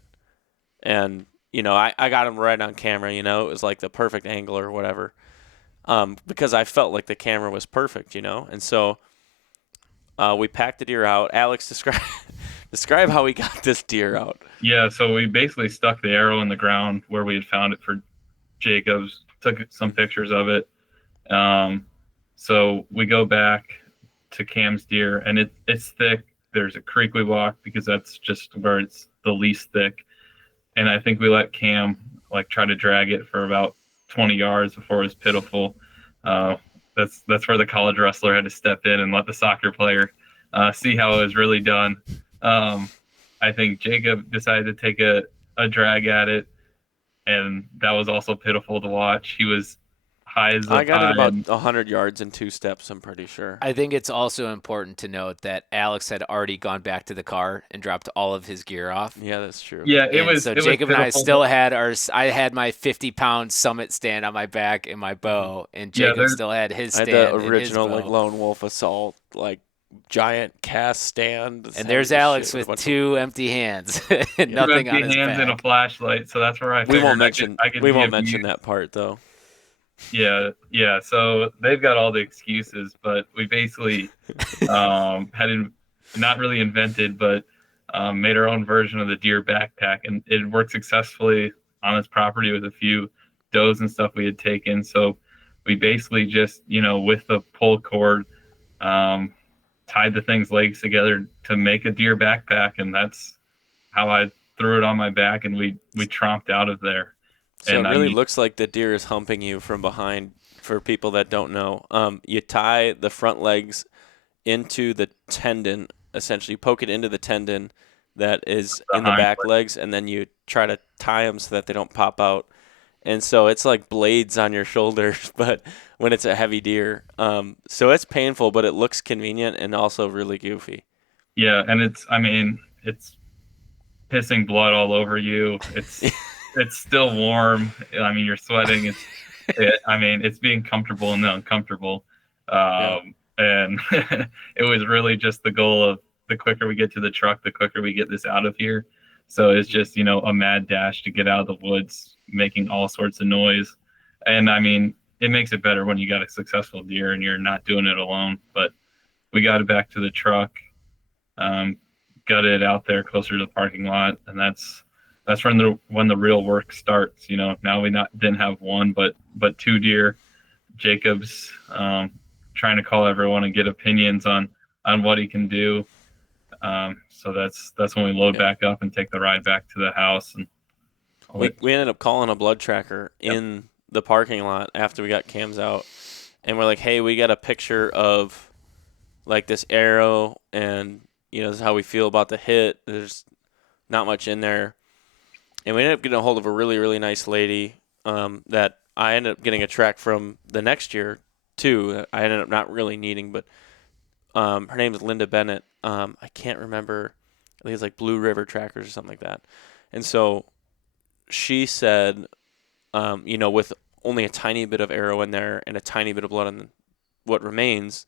And I got him right on camera. It was like the perfect angle or whatever, because I felt like the camera was perfect. And so we packed the deer out. Alex, describe how we got this deer out. Yeah, so we basically stuck the arrow in the ground where we had found it for Jacobs. Took some pictures of it. So we go back to Cam's deer, and it's thick. There's a creek we walk because that's just where it's the least thick. And I think we let Cam like try to drag it for about 20 yards before it was pitiful. That's where the college wrestler had to step in and let the soccer player see how it was really done. I think Jacob decided to take a drag at it, and that was also pitiful to watch. He was high as I got it about 100 yards in 2 steps, I'm pretty sure. I think it's also important to note that Alex had already gone back to the car and dropped all of his gear off. Yeah, that's true. Yeah, it was. So Jacob and I still had I had my 50-pound Summit stand on my back and my bow, and Jacob still had his stand. I had the original like lone wolf assault like giant cast stand. And there's Alex with 2 empty hands and nothing on his hands back. and a flashlight. So that's where I We figured won't mention. I could We be won't of mention use. that part though. Yeah. So they've got all the excuses, but we basically not really invented, but made our own version of the deer backpack, and it worked successfully on this property with a few does and stuff we had taken. So we basically just, with the pull cord, tied the thing's legs together to make a deer backpack, and that's how I threw it on my back, and we tromped out of there. So And it really looks like the deer is humping you from behind. For people that don't know, you tie the front legs into the tendon, essentially poke it into the tendon that is in the back legs, and then you try to tie them so that they don't pop out. And so it's like blades on your shoulders, but when it's a heavy deer. So it's painful, but it looks convenient and also really goofy. Yeah, and it's pissing blood all over you. It's still warm. I mean, you're sweating. It's being comfortable and uncomfortable. And it was really just the goal of the quicker we get to the truck, the quicker we get this out of here. So it's just, a mad dash to get out of the woods, making all sorts of noise. And I mean, it makes it better when you got a successful deer and you're not doing it alone. But we got it back to the truck, got it out there closer to the parking lot. And that's when the real work starts. Now we didn't have one, but 2 deer. Jacob's trying to call everyone and get opinions on what he can do. So that's when we load back up and take the ride back to the house. And we ended up calling a blood tracker in the parking lot after we got cams out, and we're like, hey, we got a picture of like this arrow, and this is how we feel about the hit. There's not much in there. And we ended up getting a hold of a really, really nice lady that I ended up getting a track from the next year, too. I ended up not really needing, but her name is Linda Bennett. I can't remember. I think it's like Blue River Trackers or something like that. And so she said, with only a tiny bit of arrow in there and a tiny bit of blood on what remains,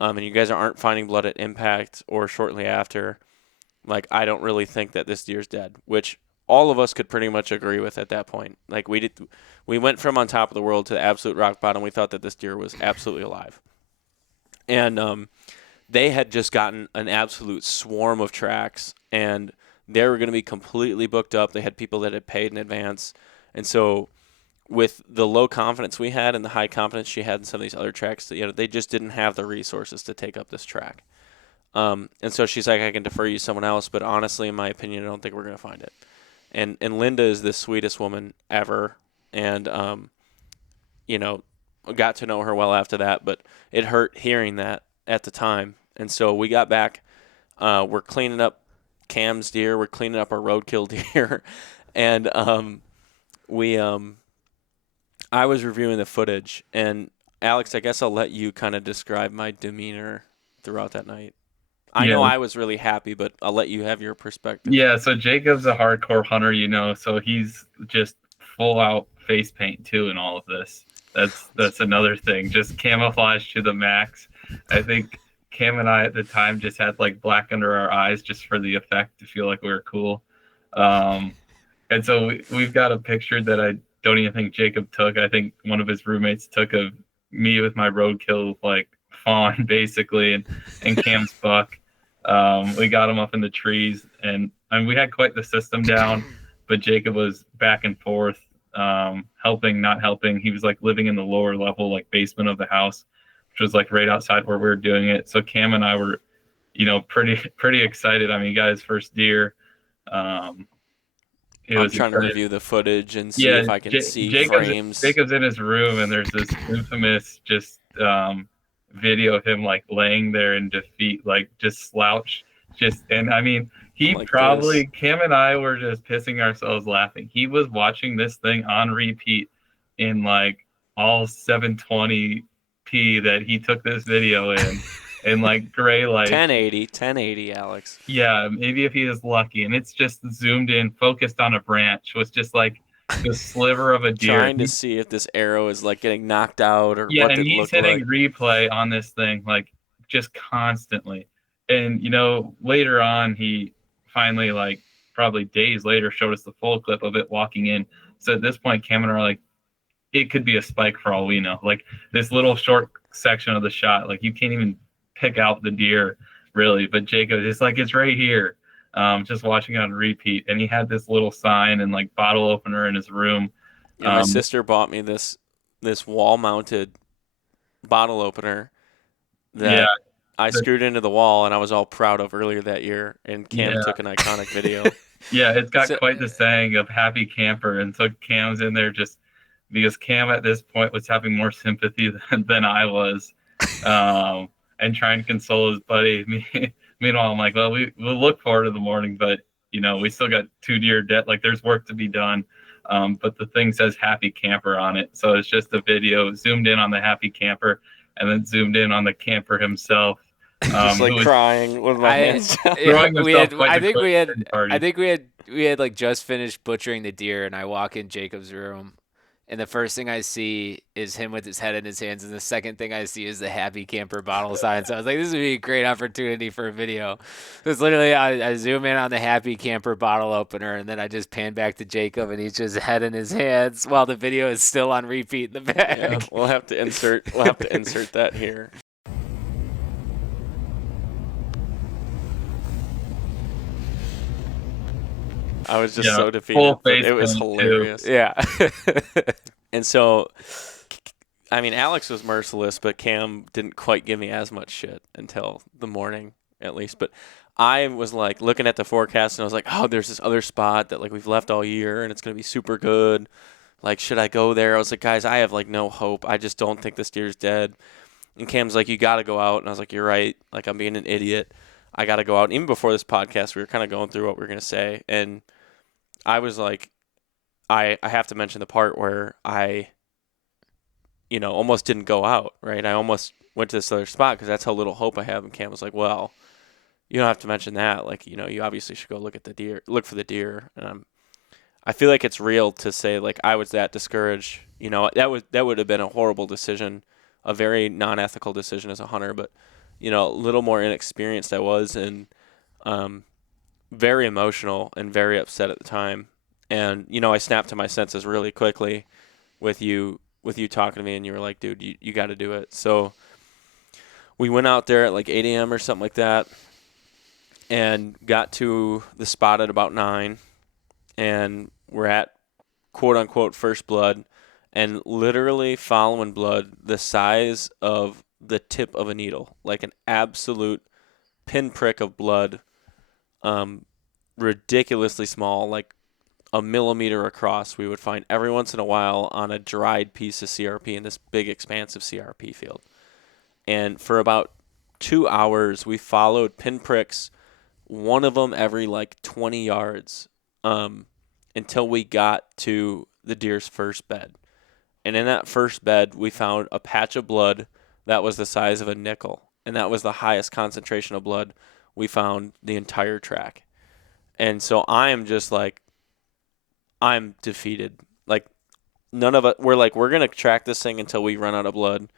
and you guys aren't finding blood at impact or shortly after, like, I don't really think that this deer's dead, which all of us could pretty much agree with at that point. Like, we went from on top of the world to the absolute rock bottom. We thought that this deer was absolutely alive. And they had just gotten an absolute swarm of tracks, and they were going to be completely booked up. They had people that had paid in advance. And so with the low confidence we had and the high confidence she had in some of these other tracks, they just didn't have the resources to take up this track. And so she's like, I can defer you to someone else, but honestly, in my opinion, I don't think we're going to find it. And Linda is the sweetest woman ever, and got to know her well after that, but it hurt hearing that at the time. And so we got back. We're cleaning up Cam's deer. We're cleaning up our roadkill deer, and I was reviewing the footage. And Alex, I guess I'll let you kind of describe my demeanor throughout that night. I know I was really happy, but I'll let you have your perspective. Yeah, so Jacob's a hardcore hunter, so he's just full out face paint too in all of this. That's another thing, just camouflage to the max. I think Cam and I at the time just had like black under our eyes just for the effect to feel like we were cool. And so we've got a picture that I don't even think Jacob took. I think one of his roommates took of me with my roadkill like fawn basically, and Cam's buck. We got him up in the trees, and we had quite the system down, but Jacob was back and forth, helping, not helping. He was like living in the lower level, like basement of the house, which was like right outside where we were doing it. So Cam and I were, pretty excited. I mean, he got his first deer. I'm trying to review the footage and see if I can see frames. Jacob's in his room, and there's this infamous just video of him like laying there in defeat, like just slouched, and I mean, Cam and I were just pissing ourselves laughing. He was watching this thing on repeat in like all 720p that he took this video in like gray light. 1080, Alex. Yeah, maybe if he is lucky, and it's just zoomed in, focused on a branch, was just like the sliver of a deer. Trying to see if this arrow is like getting knocked out or what it looked like. Yeah, and he's hitting replay on this thing, like just constantly. And, later on, he finally, like, probably days later, showed us the full clip of it walking in. So at this point, Cam and I are like, it could be a spike for all we know. Like, this little short section of the shot, like, you can't even pick out the deer, really. But Jacob is like, it's right here. Just watching it on repeat. And he had this little sign and, like, bottle opener in his room. Yeah, my sister bought me this wall-mounted bottle opener that I screwed into the wall, and I was all proud of earlier that year. And Cam took an iconic video. Yeah, it's got quite the saying of happy camper. And so Cam's in there just because Cam at this point was having more sympathy than I was, and trying to console his buddy. Meanwhile, I'm like, well, we'll look forward to the morning, but we still got 2 deer dead. Like, there's work to be done. But the thing says happy camper on it. So it's just a video zoomed in on the happy camper and then zoomed in on the camper himself. Just like crying with my hands. I think we had like just finished butchering the deer, and I walk in Jacob's room, and the first thing I see is him with his head in his hands, and the second thing I see is the happy camper bottle sign. So I was like, this would be a great opportunity for a video. Because literally, I zoom in on the happy camper bottle opener, and then I just pan back to Jacob, and he's just head in his hands while the video is still on repeat in the back. Yeah, we'll have to insert that here. I was just so defeated. It was hilarious. Yeah. And so, I mean, Alex was merciless, but Cam didn't quite give me as much shit until the morning, at least. But I was like looking at the forecast, and I was like, oh, there's this other spot that like we've left all year, and it's gonna be super good. Like, should I go there? I was like, guys, I have like no hope. I just don't think this deer's dead. And Cam's like, you got to go out. And I was like, you're right. Like, I'm being an idiot. I got to go out. And even before this podcast, we were kind of going through what we were going to say. And I was like, I have to mention the part where I, almost didn't go out, right? I almost went to this other spot because that's how little hope I have. And Cam was like, well, you don't have to mention that. Like, you obviously should go look for the deer. And I feel like it's real to say, like, I was that discouraged. That would have been a horrible decision, a very non-ethical decision as a hunter, but a little more inexperienced I was, and very emotional and very upset at the time. And I snapped to my senses really quickly with you talking to me, and you were like, dude, you got to do it. So we went out there at like 8 a.m. or something like that, and got to the spot at about 9, and we're at quote unquote first blood, and literally following blood the size of the tip of a needle, like an absolute pinprick of blood, ridiculously small, like a millimeter across. We would find every once in a while on a dried piece of CRP in this big expansive CRP field. And for about 2 hours, we followed pinpricks, one of them every like 20 yards, until we got to the deer's first bed. And in that first bed, we found a patch of blood that was the size of a nickel. And that was the highest concentration of blood we found the entire track. And so I am just like, I'm defeated. Like, none of it, we're going to track this thing until we run out of blood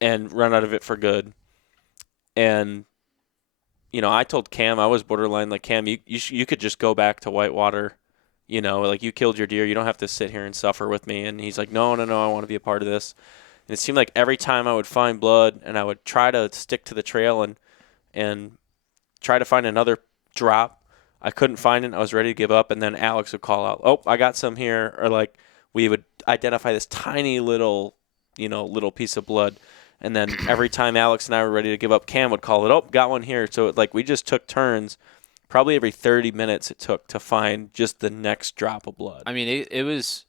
and run out of it for good. And, I told Cam, I was borderline like, Cam, you could just go back to Whitewater. Like, you killed your deer. You don't have to sit here and suffer with me. And he's like, no, I want to be a part of this. And it seemed like every time I would find blood and I would try to stick to the trail and try to find another drop, I couldn't find it. I was ready to give up. And then Alex would call out, oh, I got some here. Or like, we would identify this tiny little piece of blood. And then every time Alex and I were ready to give up, Cam would call it, oh, got one here. So we just took turns. Probably every 30 minutes it took to find just the next drop of blood. I mean, it was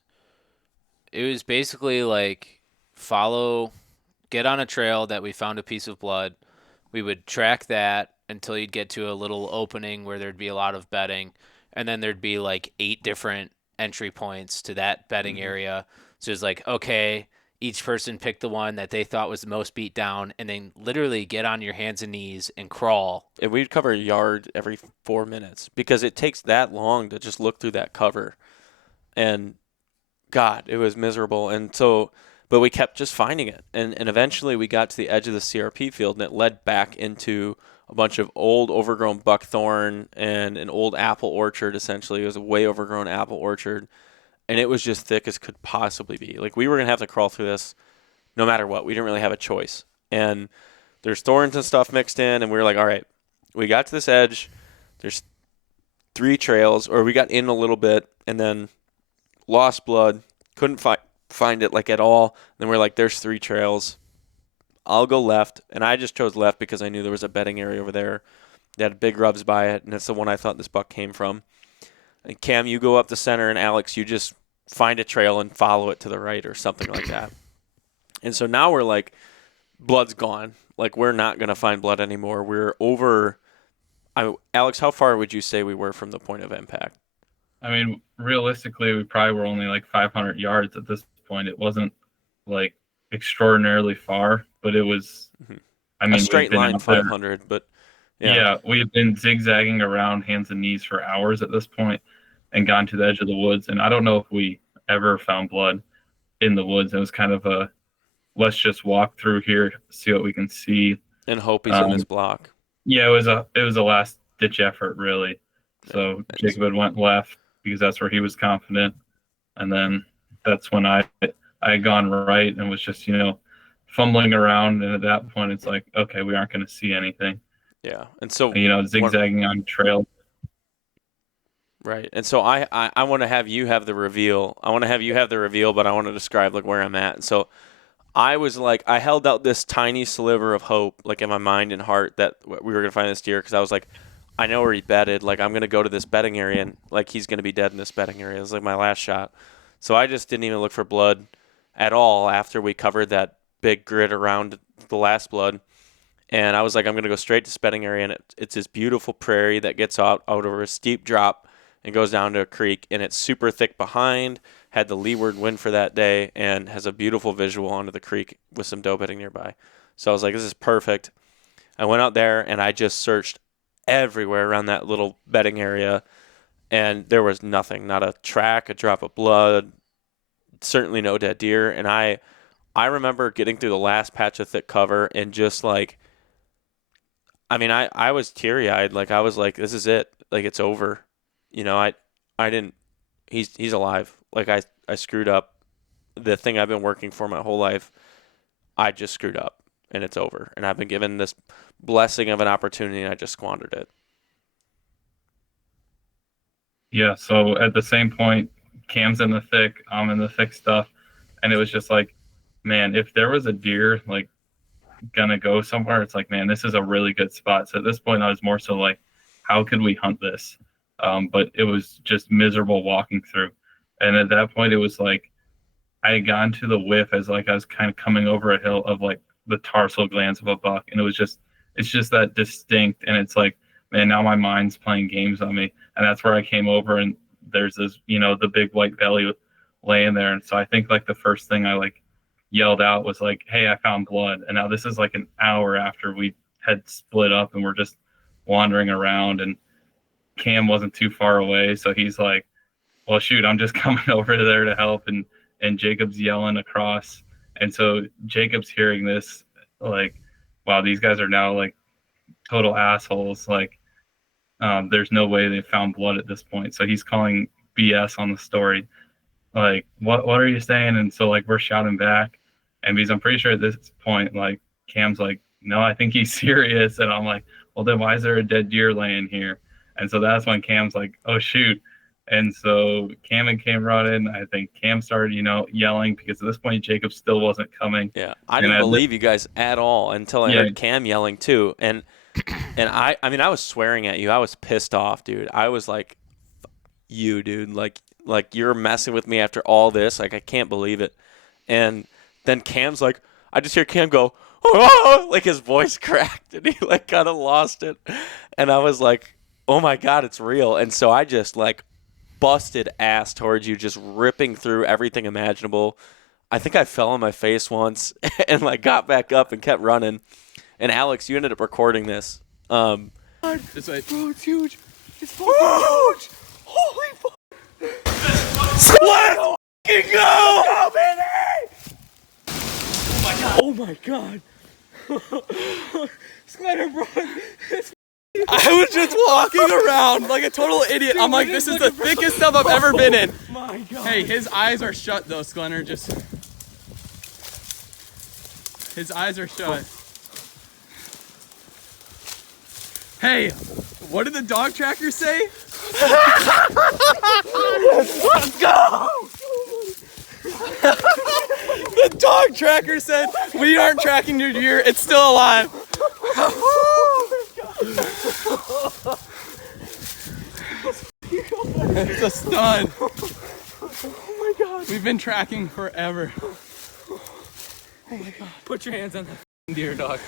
basically like get on a trail that we found a piece of blood. We would track that until you'd get to a little opening where there'd be a lot of bedding, and then there'd be like 8 different entry points to that bedding area. So it's like, okay, each person picked the one that they thought was the most beat down, and then literally get on your hands and knees and crawl. And we'd cover a yard every 4 minutes because it takes that long to just look through that cover. And God, it was miserable. And so But we kept just finding it. And eventually we got to the edge of the CRP field, and it led back into a bunch of old overgrown buckthorn and an old apple orchard, essentially. It was a way overgrown apple orchard. And it was just thick as could possibly be. Like, we were going to have to crawl through this no matter what. We didn't really have a choice. And there's thorns and stuff mixed in, and we were like, all right, we got to this edge. There's 3 trails, or we got in a little bit and then lost blood. Couldn't find it, like, at all. Then we're like, there's 3 trails. I'll go left. And I just chose left because I knew there was a bedding area over there that had big rubs by it, and it's the one I thought this buck came from. And Cam, you go up the center, and Alex, you just find a trail and follow it to the right or something like that. And so now we're like, blood's gone. Like, we're not going to find blood anymore. We're over. Alex, how far would you say we were from the point of impact? I mean, realistically, we probably were only like 500 yards at this point. It wasn't like extraordinarily far, but it was, I mean, a straight line 500, but yeah, we had been zigzagging around hands and knees for hours at this point and gotten to the edge of the woods. And I don't know if we ever found blood in the woods. It was kind of a, let's just walk through here, see what we can see. And hope he's in this block. Yeah, it was a last ditch effort, really. So Jacob had went left because that's where he was confident. And then that's when I had gone right and was just, fumbling around. And at that point, it's like, okay, we aren't going to see anything. Yeah. And so, zigzagging on trail. Right. And so I want to have you have the reveal. But I want to describe like where I'm at. And so I was like, I held out this tiny sliver of hope, like in my mind and heart, that we were going to find this deer, because I was like, I know where he bedded. Like, I'm going to go to this bedding area, and like he's going to be dead in this bedding area. It was like my last shot. So I just didn't even look for blood at all after we covered that big grid around the last blood. And I was like, I'm going to go straight to this bedding area, and it's this beautiful prairie that gets out over a steep drop and goes down to a creek, and it's super thick behind, had the leeward wind for that day, and has a beautiful visual onto the creek with some doe bedding nearby. So I was like, this is perfect. I went out there, and I just searched everywhere around that little bedding area, and there was nothing, not a track, a drop of blood, certainly no dead deer. And I remember getting through the last patch of thick cover and just like, I mean, I was teary-eyed. Like, I was like, this is it. Like, it's over. I didn't, he's alive. Like, I screwed up the thing I've been working for my whole life. I just screwed up, and it's over. And I've been given this blessing of an opportunity, and I just squandered it. Yeah. So at the same point, Cam's in the thick, I'm in the thick stuff. And it was just like, man, if there was a deer, like, gonna go somewhere, it's like, man, this is a really good spot. So at this point, I was more so like, how could we hunt this? But it was just miserable walking through. And at that point, it was like I had gotten to the whiff as like I was kind of coming over a hill of like the tarsal glands of a buck. And it's just that distinct. And it's like, man, now my mind's playing games on me. And that's where I came over, and there's this, the big white belly laying there. And so I think like the first thing I like yelled out was like, hey, I found blood. And now this is like an hour after we had split up, and we're just wandering around, and Cam wasn't too far away. So he's like, well, shoot, I'm just coming over there to help. And Jacob's yelling across. And so Jacob's hearing this, like, wow, these guys are now like total assholes. Like, there's no way they found blood at this point. So he's calling BS on the story. Like, what are you saying? And so like, we're shouting back. And because I'm pretty sure at this point, like, Cam's like, no, I think he's serious. And I'm like, well, then why is there a dead deer laying here? And so that's when Cam's like, oh, shoot. And so Cam and Cam brought in. I think Cam started, yelling, because at this point, Jacob still wasn't coming. Yeah, I didn't believe you guys at all until I heard Cam yelling too. And I mean, I was swearing at you. I was pissed off, dude. I was like, you, dude, like you're messing with me after all this. Like, I can't believe it. And then Cam's like, I just hear Cam go, oh, like his voice cracked, and he like kind of lost it. And I was like, oh my God, it's real. And so I just like busted ass towards you, just ripping through everything imaginable. I think I fell on my face once and like got back up and kept running. And Alex, you ended up recording this. It's like, bro, it's huge. It's fucking huge. Holy fuck. Let's fucking go, baby. Oh my god. Sweater, bro. I was just walking around like a total idiot. I'm like, this is the thickest stuff I've ever been in. My god. Hey, his eyes are shut though, Sklenner. His eyes are shut. Hey, what did the dog tracker say? Let's go! The dog tracker said, we aren't tracking your deer, it's still alive. It's a stud. Oh my god. We've been tracking forever. Oh my god. Put your hands on that deer, dog.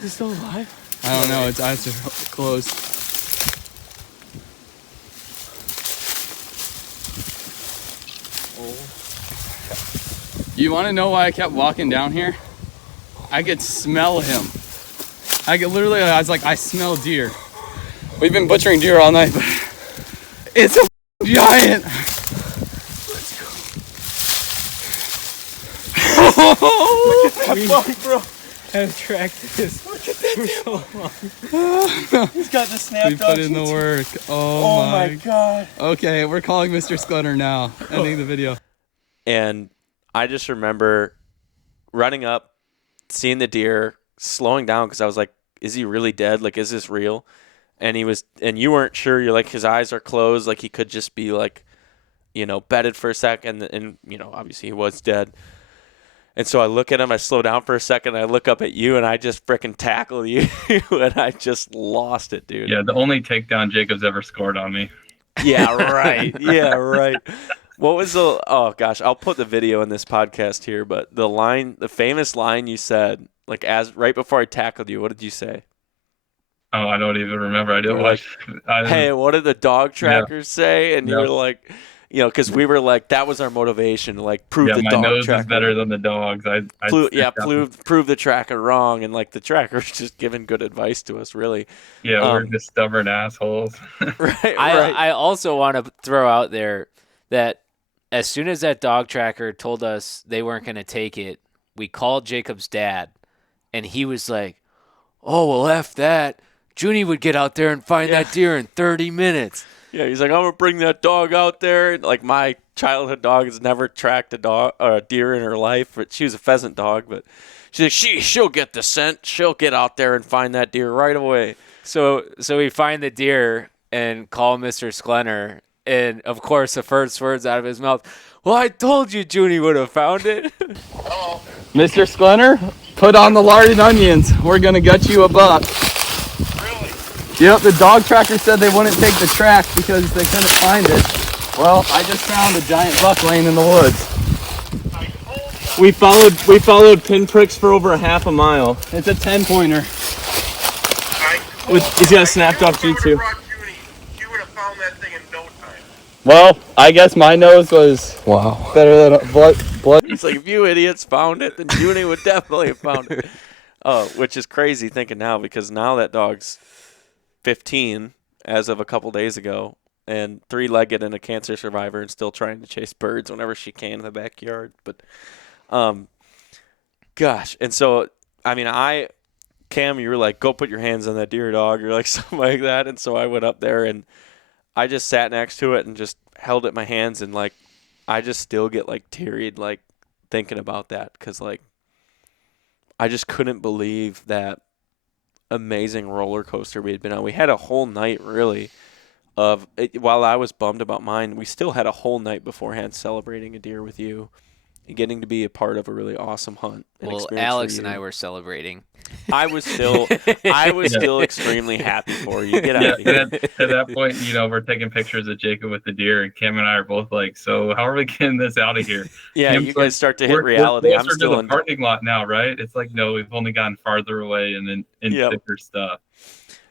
Is it still alive? I don't know, its eyes are closed. You want to know why I kept walking down here? I could smell him. I was like, I smell deer. We've been butchering deer all night, but it's a giant. Let's go. Look at that buck, bro. I've tracked this. Look at that for so long. He's got the snap. We put in the work. Oh my god. Okay, we're calling Mr. Scudder now. Ending the video. And I just remember running up, seeing the deer, slowing down because I was like, is he really dead? Like, is this real? And you weren't sure. You're like, his eyes are closed. Like, he could just be like, bedded for a second. And obviously he was dead. And so I look at him, I slow down for a second, I look up at you, and I just frickin' tackle you, and I just lost it, dude. Yeah, the only takedown Jacob's ever scored on me. Yeah, right. Yeah, right. What was oh gosh, I'll put the video in this podcast here, but the famous line you said, like right before I tackled you, what did you say? Oh, I don't even remember. I didn't watch. Hey, what did the dog trackers say? And you were like, because we were like, that was our motivation, like prove the dog tracker. My nose is better than the dogs. Prove the tracker wrong, and like the tracker's just giving good advice to us, really. Yeah, we're just stubborn assholes. Right. I also want to throw out there that as soon as that dog tracker told us they weren't going to take it, we called Jacob's dad, and he was like, "Oh well, F that. Junie would get out there and find that deer in 30 minutes." Yeah, he's like, I'm gonna bring that dog out there. Like, my childhood dog has never tracked a deer in her life, but she was a pheasant dog. But she's like, she'll get the scent. She'll get out there and find that deer right away. So we find the deer and call Mr. Sklenner, and of course the first words out of his mouth, "Well, I told you Junie would have found it." Hello. Mr. Sklenner, put on the larded onions. We're gonna gut you a buck. Yep, the dog tracker said they wouldn't take the track because they couldn't find it. Well, I just found a giant buck laying in the woods. We followed pinpricks for over a half a mile. It's a 10-pointer. He's got a snapped off G2. You would have found that thing in no time. Well, I guess my nose was better than a blood. It's like, if you idiots found it, then Junie would definitely have found it. Which is crazy thinking now, because now that dog's 15 as of a couple days ago, and 3-legged and a cancer survivor, and still trying to chase birds whenever she can in the backyard. But gosh. And so Cam, you were like, go put your hands on that deer, dog, or like something like that. And so I went up there and I just sat next to it and just held it in my hands, and like I just still get like teary-eyed, like thinking about that, because like I just couldn't believe that amazing roller coaster we had been on. We had a whole night, really, of it. While I was bummed about mine, we still had a whole night beforehand celebrating a deer with you and getting to be a part of a really awesome hunt. Well, Alex and I were celebrating. I was still extremely happy for you. Get out of here. At that point, we're taking pictures of Jacob with the deer, and Kim and I are both like, so how are we getting this out of here? Yeah, Kim's you guys start to hit reality. We're closer to the parking lot now, right? It's like, no, we've only gotten farther away and then thicker stuff.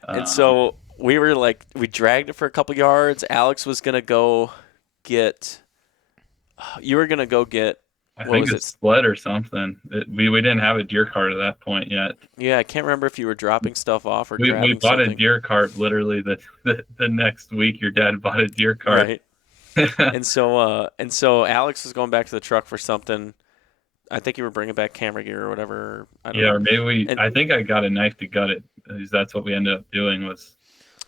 And so we were like, we dragged it for a couple yards. Alex was going to go get, you were going to go get, I think it's split or something. We didn't have a deer cart at that point yet. Yeah, I can't remember if you were dropping stuff off or we bought something. a deer cart literally the next week. Your dad bought a deer cart. Right. and so Alex was going back to the truck for something, I think you were bringing back camera gear or whatever. I don't Yeah, know. or maybe And- I think I got a knife to gut it. 'Cause that's what we ended up doing was.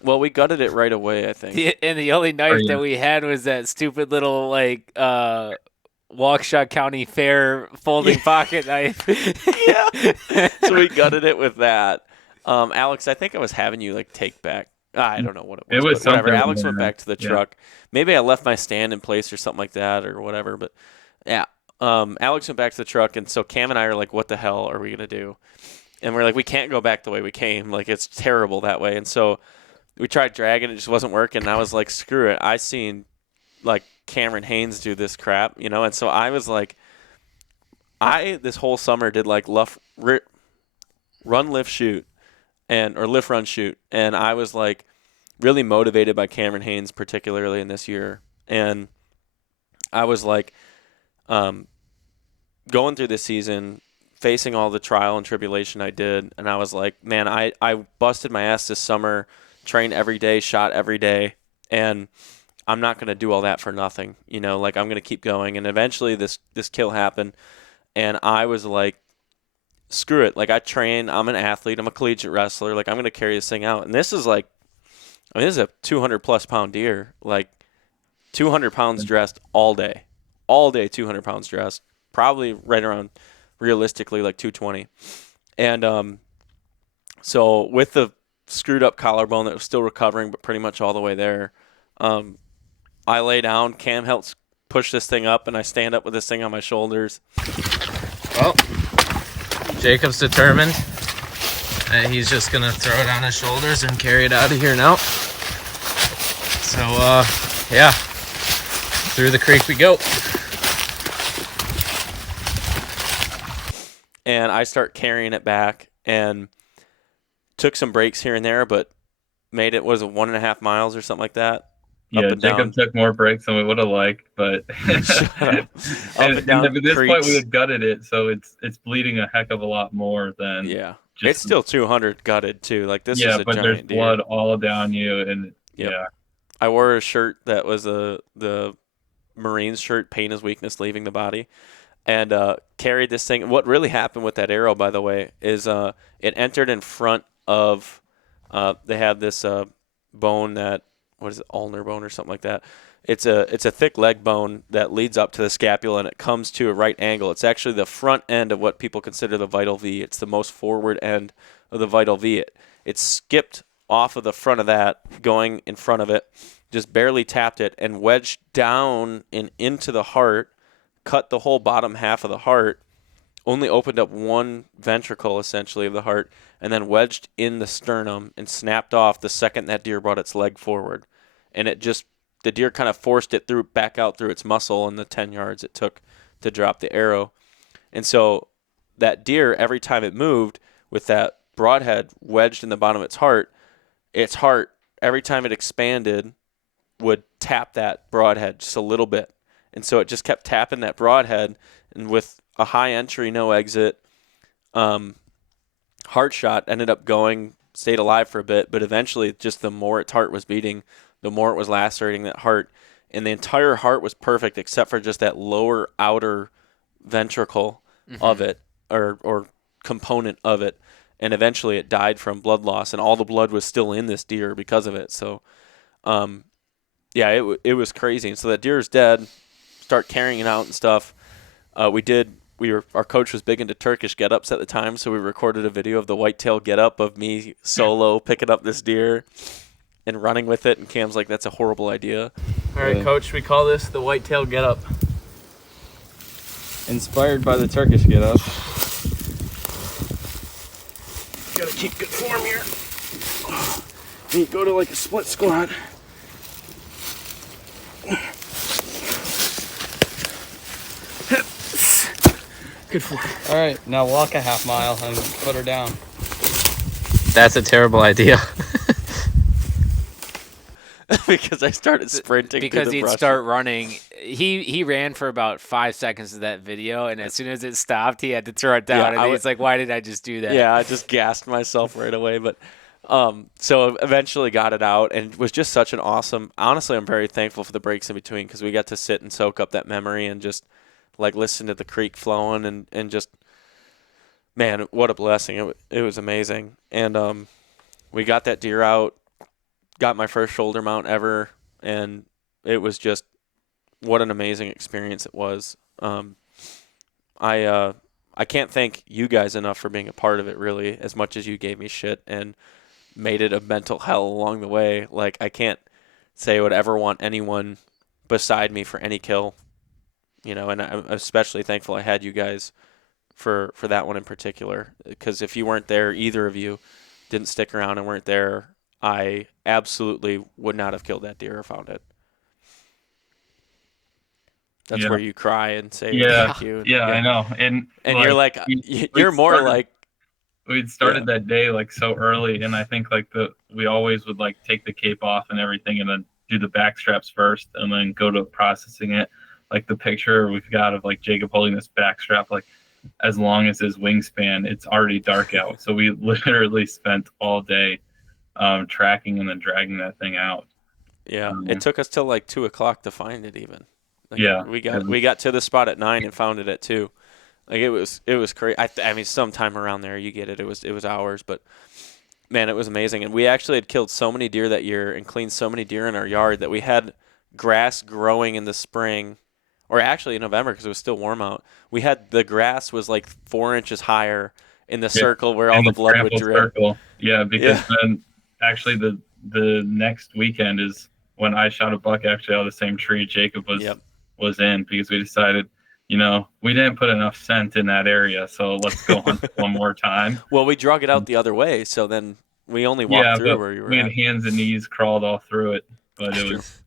Well, we gutted it right away, I think. And the only knife yeah. that we had was that stupid little like Waukesha County Fair folding pocket knife. Yeah. So we gutted it with that. Alex, I think I was having you like take back. I don't know what it was. It was but whatever. something Alex went like back to the yeah. truck. Maybe I left my stand in place or something like that or whatever. But yeah, Alex went back to the truck, and so Cam and I are like, "What the hell are we gonna do?" And we're like, "We can't go back the way we came. Like it's terrible that way." And so we tried dragging, it just wasn't working. And I was like, "Screw it." I seen like Cameron Haynes do this crap, you know, and so I was like, this whole summer did like run, lift, shoot, or lift, run, shoot, and I was like really motivated by Cameron Haynes, particularly in this year, and I was like, going through this season, facing all the trial and tribulation I did, and I was like, man, I busted my ass this summer, trained every day, shot every day, and I'm not going to do all that for nothing, you know, like I'm going to keep going. And eventually this kill happened, and I was like, screw it. Like I train, I'm an athlete, I'm a collegiate wrestler. Like I'm going to carry this thing out. And this is like, I mean, this is a 200 plus pound deer, like 200 pounds dressed all day, 200 pounds dressed, probably right around realistically like 220. And, so with the screwed up collarbone that was still recovering, but pretty much all the way there, I lay down, Cam helps push this thing up, and I stand up with this thing on my shoulders. Well, Jacob's determined. He's just going to throw it on his shoulders and carry it out of here now. So, yeah, through the creek we go. And I start carrying it back and took some breaks here and there, but made it, 1.5 miles or something like that? Yeah, Up and down. Jacob took more breaks than we would have liked, but Up and down at this point creeks. we had gutted it, so it's bleeding a heck of a lot more than Yeah. just It's still 200 gutted too. Like this is a but there's giant deer. blood all down you, and Yep. yeah, I wore a shirt that was the Marines shirt, pain is weakness leaving the body, and carried this thing. What really happened with that arrow, by the way, is it entered in front of, they have this bone that, what is it, ulnar bone or something like that. It's a thick leg bone that leads up to the scapula, and it comes to a right angle. It's actually the front end of what people consider the vital V. It's the most forward end of the vital V. It skipped off of the front of that, going in front of it, just barely tapped it, and wedged down and into the heart, cut the whole bottom half of the heart, only opened up one ventricle, essentially, of the heart, and then wedged in the sternum and snapped off the second that deer brought its leg forward. And the deer kind of forced it back out through its muscle in the 10 yards it took to drop the arrow. And so that deer, every time it moved with that broadhead wedged in the bottom of its heart, every time it expanded, would tap that broadhead just a little bit. And so it just kept tapping that broadhead, and with a high entry, no exit, heart shot, ended up stayed alive for a bit, but eventually just the more its heart was beating, the more it was lacerating that heart. And the entire heart was perfect except for just that lower outer ventricle of it, or component of it. And eventually it died from blood loss, and all the blood was still in this deer because of it. So, yeah, it was crazy. And so that deer is dead. Start carrying it out and stuff. Our coach was big into Turkish get-ups at the time, so we recorded a video of the whitetail get-up of me solo picking up this deer and running with it, and Cam's like, that's a horrible idea. All right, Coach, we call this the whitetail get-up. Inspired by the Turkish get-up. Gotta keep good form here. And you go to like a split squat. Good form. All right, now walk a half mile and put her down. That's a terrible idea. Because I started sprinting Because through the he'd brush. start running. He ran for about 5 seconds of that video, and as soon as it stopped, he had to throw it down. Yeah, and he's like, "Why did I just do that?" Yeah, I just gassed myself right away. But so eventually got it out, and it was just such an awesome. Honestly, I'm very thankful for the breaks in between, because we got to sit and soak up that memory and just like listen to the creek flowing and just, man, what a blessing. It was amazing. And we got that deer out, got my first shoulder mount ever, and it was just what an amazing experience it was. I can't thank you guys enough for being a part of it, really, as much as you gave me shit and made it a mental hell along the way. Like, I can't say I would ever want anyone beside me for any kill, and I'm especially thankful I had you guys for that one in particular, because if you weren't there, either of you didn't stick around and weren't there, I absolutely would not have killed that deer or found it. That's where you cry and say thank you. Yeah, I know. And you're like, you're more like, we'd started that day like so early, and I think like we always would like take the cape off and everything, and then do the back straps first, and then go to processing it. Like the picture we've got of like Jacob holding this back strap, like as long as his wingspan, it's already dark out. So we literally spent all day tracking and then dragging that thing out. Yeah, it took us till like 2:00 to find it even. Like, yeah, we got to the spot at 9 and found it at 2. Like it was crazy. I mean, sometime around there, you get it. It was hours, but man, it was amazing. And we actually had killed so many deer that year and cleaned so many deer in our yard that we had grass growing in the spring, or actually in November because it was still warm out. We had the grass was like 4 inches higher in the circle where all the blood would drip. Circle. Yeah, because then actually the next weekend is when I shot a buck actually out of the same tree Jacob was in, because we decided, we didn't put enough scent in that area, so let's go hunt one more time. Well, we drug it out the other way, so then we only walked through where you were. We had hands and knees crawled all through it, but it was,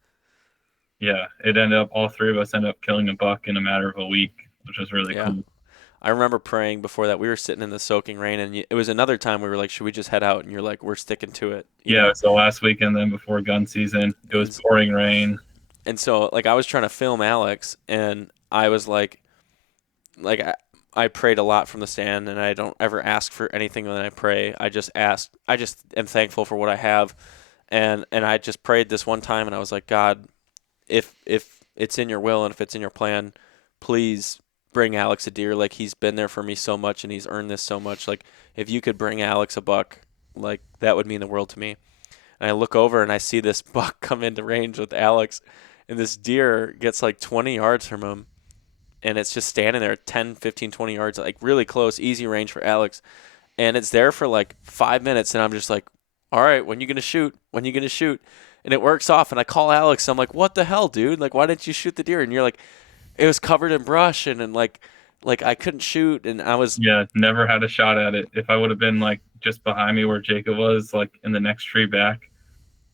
it ended up, all three of us ended up killing a buck in a matter of a week, which was really cool. I remember praying before that. We were sitting in the soaking rain, and it was another time we were like, should we just head out? And you're like, we're sticking to it. It was the last weekend then before gun season. It was pouring rain. And so, like, I was trying to film Alex, and I was like I prayed a lot from the stand, and I don't ever ask for anything when I pray. I just am thankful for what I have. And I just prayed this one time, and I was like, God, if it's in your will and if it's in your plan, please bring Alex a deer. Like, he's been there for me so much, and he's earned this so much. Like, if you could bring Alex a buck, like, that would mean the world to me. And I look over, and I see this buck come into range with Alex, and this deer gets like 20 yards from him, and it's just standing there 10, 15, 20 yards, like really close, easy range for Alex. And it's there for like 5 minutes, and I'm just like, all right, when you going to shoot? When you going to shoot? And it works off, and I call Alex. I'm like, what the hell, dude? Like, why didn't you shoot the deer? And you're like, it was covered in brush, and like I couldn't shoot, and I was... Yeah, never had a shot at it. If I would have been like just behind me where Jacob was, like in the next tree back,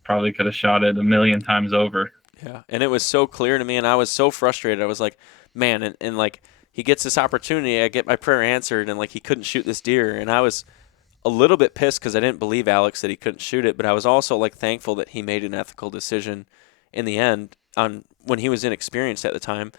probably could have shot it 1,000,000 times over. Yeah, and it was so clear to me, and I was so frustrated. I was like, man, and like, he gets this opportunity, I get my prayer answered, and like, he couldn't shoot this deer, and I was a little bit pissed because I didn't believe Alex that he couldn't shoot it, but I was also like thankful that he made an ethical decision in the end on when he was inexperienced at the time.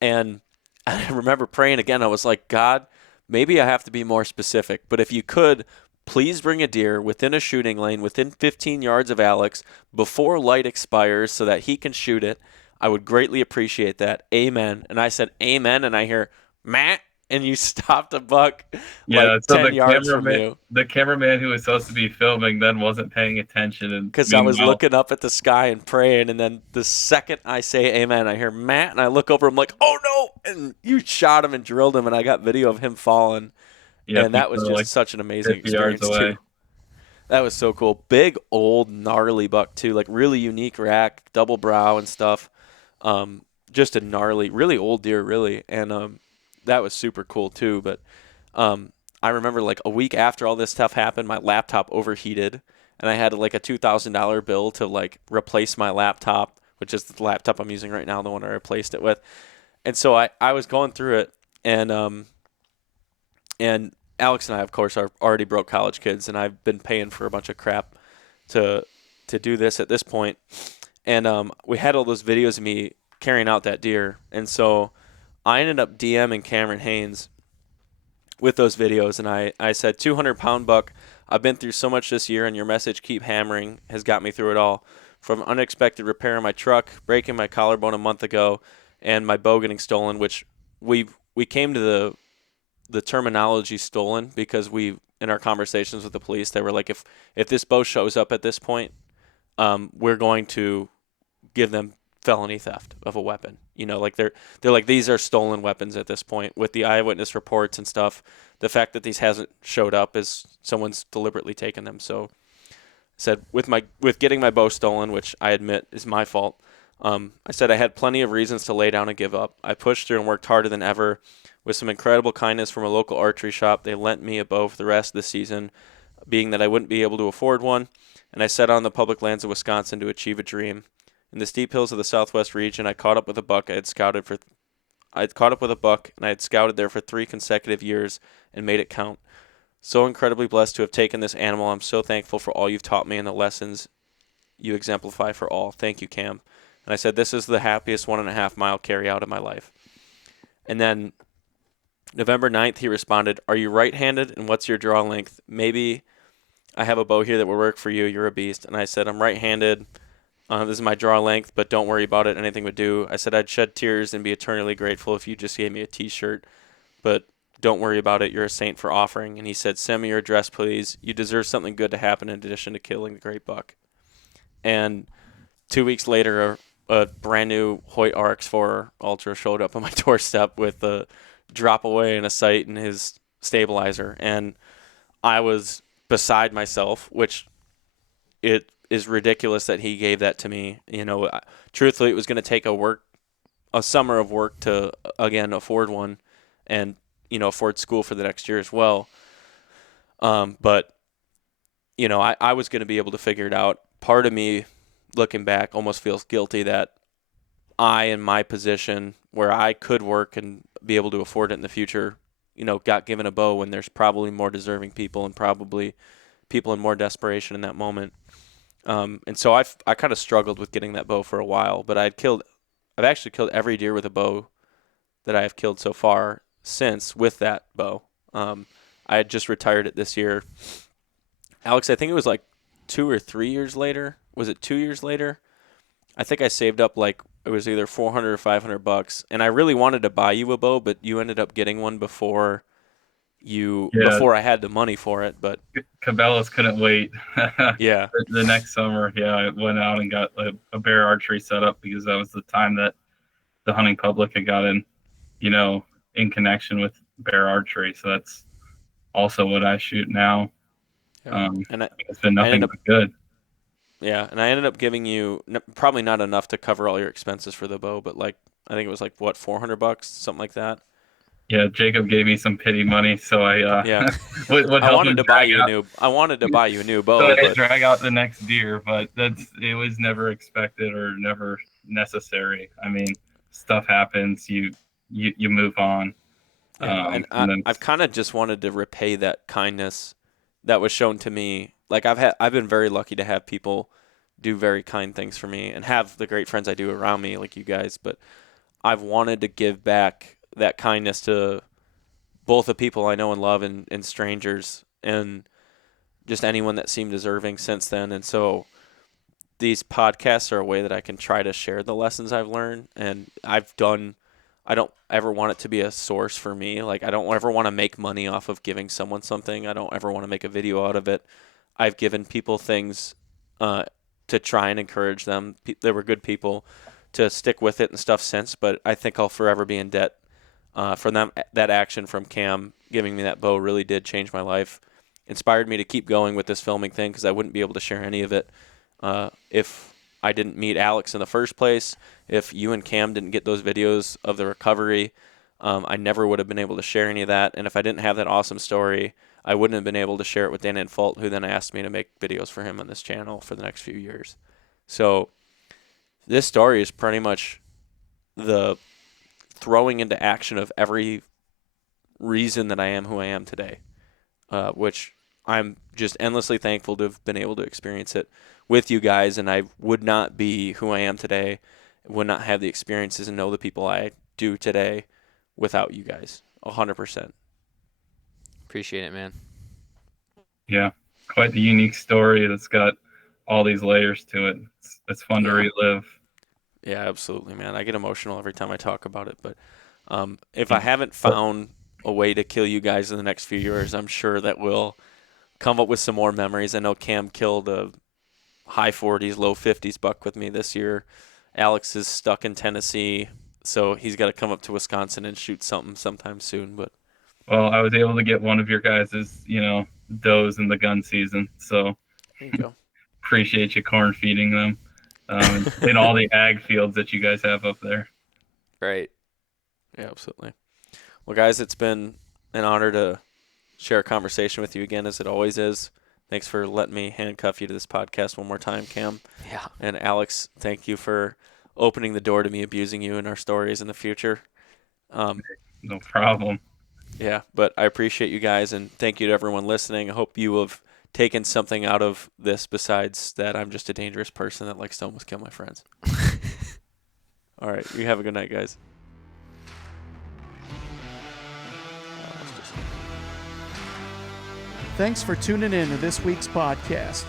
And I remember praying again. I was like, God, maybe I have to be more specific, but if you could, please bring a deer within a shooting lane, within 15 yards of Alex, before light expires so that he can shoot it. I would greatly appreciate that. Amen. And I said, amen, and I hear, Matt, and you stopped a buck like 10 yards from you. The cameraman who was supposed to be filming then wasn't paying attention. Because I was looking up at the sky and praying, and then the second I say amen, I hear Matt, and I look over, I'm like, oh no! And you shot him and drilled him, and I got video of him falling. Yeah, and that was just like such an amazing experience too. That was so cool. Big, old, gnarly buck too, like really unique rack, double brow and stuff. Just a gnarly, really old deer, really. And that was super cool too. But I remember like a week after all this stuff happened, my laptop overheated, and I had like a $2,000 bill to like replace my laptop, which is the laptop I'm using right now, the one I replaced it with. And so I was going through it, and Alex and I, of course, are already broke college kids, and I've been paying for a bunch of crap to do this at this point. And we had all those videos of me carrying out that deer, and so I ended up DMing Cameron Haynes with those videos, and I said, 200-pound buck, I've been through so much this year, and your message, keep hammering, has got me through it all. From unexpected repair in my truck, breaking my collarbone a month ago, and my bow getting stolen, which we came to the terminology stolen because in our conversations with the police, they were like, if this bow shows up at this point, we're going to give them felony theft of a weapon. Like they're like, these are stolen weapons at this point. With the eyewitness reports and stuff, the fact that these hasn't showed up is someone's deliberately taken them. So I said, with getting my bow stolen, which I admit is my fault, I said I had plenty of reasons to lay down and give up. I pushed through and worked harder than ever. With some incredible kindness from a local archery shop, they lent me a bow for the rest of the season, being that I wouldn't be able to afford one, and I set out on the public lands of Wisconsin to achieve a dream. In the steep hills of the southwest region, I caught up with a buck and I had scouted there for 3 consecutive years and made it count. So incredibly blessed to have taken this animal. I'm so thankful for all you've taught me and the lessons you exemplify for all. Thank you, Cam. And I said, this is the happiest 1.5 mile carry out of my life. And then November 9th, he responded, are you right-handed and what's your draw length? Maybe I have a bow here that will work for you. You're a beast. And I said, I'm right-handed. This is my draw length, but don't worry about it. Anything would do. I said I'd shed tears and be eternally grateful if you just gave me a T-shirt, but don't worry about it. You're a saint for offering. And he said, send me your address, please. You deserve something good to happen in addition to killing the great buck. And 2 weeks later, a brand new Hoyt RX4 Ultra showed up on my doorstep with a drop away and a sight and his stabilizer. And I was beside myself, which it is ridiculous that he gave that to me. Truthfully, it was going to take a summer of work to, again, afford one and, afford school for the next year as well. But, I was going to be able to figure it out. Part of me, looking back, almost feels guilty that I, in my position where I could work and be able to afford it in the future, got given a bow when there's probably more deserving people and probably people in more desperation in that moment. And so I kind of struggled with getting that bow for a while, but I've actually killed every deer with a bow that I have killed so far since with that bow. I had just retired it this year. Alex, I think it was like 2 or 3 years later. Was it 2 years later? I think I saved up it was either $400 or $500, and I really wanted to buy you a bow, but you ended up getting one before I had the money for it. But Cabela's couldn't wait. Yeah. The next summer, I went out and got a bear archery set up because that was the time that the hunting public had gotten, in connection with bear archery. So that's also what I shoot now. Yeah. And it's been nothing but good. Yeah, and I ended up giving you probably not enough to cover all your expenses for the bow, but I think it was $400, something like that. Yeah, Jacob gave me some pity money, so I I wanted to buy you a new bow. So I drag out the next deer, but it was never expected or never necessary. I mean, stuff happens. You move on. Yeah, I've kind of just wanted to repay that kindness that was shown to me. I've been very lucky to have people do very kind things for me and have the great friends I do around me, like you guys. But I've wanted to give back that kindness to both the people I know and love and strangers and just anyone that seemed deserving since then. And so these podcasts are a way that I can try to share the lessons I've learned. And I don't ever want it to be a source for me. I don't ever want to make money off of giving someone something. I don't ever want to make a video out of it. I've given people things to try and encourage them. They were good people to stick with it and stuff since, but I think I'll forever be in debt for them. That action from Cam giving me that bow really did change my life, inspired me to keep going with this filming thing because I wouldn't be able to share any of it if I didn't meet Alex in the first place. If you and Cam didn't get those videos of the recovery, I never would have been able to share any of that. And if I didn't have that awesome story, I wouldn't have been able to share it with Dan and Fault, who then asked me to make videos for him on this channel for the next few years. So this story is pretty much the throwing into action of every reason that I am who I am today, which I'm just endlessly thankful to have been able to experience it with you guys. And I would not be who I am today, would not have the experiences and know the people I do today without you guys. 100%. Appreciate it, man. Yeah, quite the unique story that's got all these layers to it. It's fun to relive. Yeah, absolutely, man. I get emotional every time I talk about it, but If I haven't found a way to kill you guys in the next few years, I'm sure that we'll come up with some more memories. I know Cam killed a high 40s, low 50s buck with me this year. Alex is stuck in Tennessee, so he's got to come up to Wisconsin and shoot something sometime soon. But Well, I was able to get one of your guys' does in the gun season, so there you go. appreciate you corn feeding them in all the ag fields that you guys have up there. Right. Yeah, absolutely. Well, guys, it's been an honor to share a conversation with you again, as it always is. Thanks for letting me handcuff you to this podcast one more time, Cam. Yeah. And Alex, thank you for opening the door to me abusing you in our stories in the future. No problem. Yeah, but I appreciate you guys, and thank you to everyone listening. I hope you have taken something out of this besides that I'm just a dangerous person that likes to almost kill my friends. All right, you have a good night, guys. Thanks for tuning in to this week's podcast.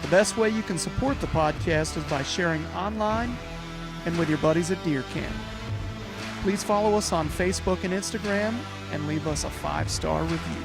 The best way you can support the podcast is by sharing online and with your buddies at Deer Camp. Please follow us on Facebook and Instagram and leave us a 5-star review.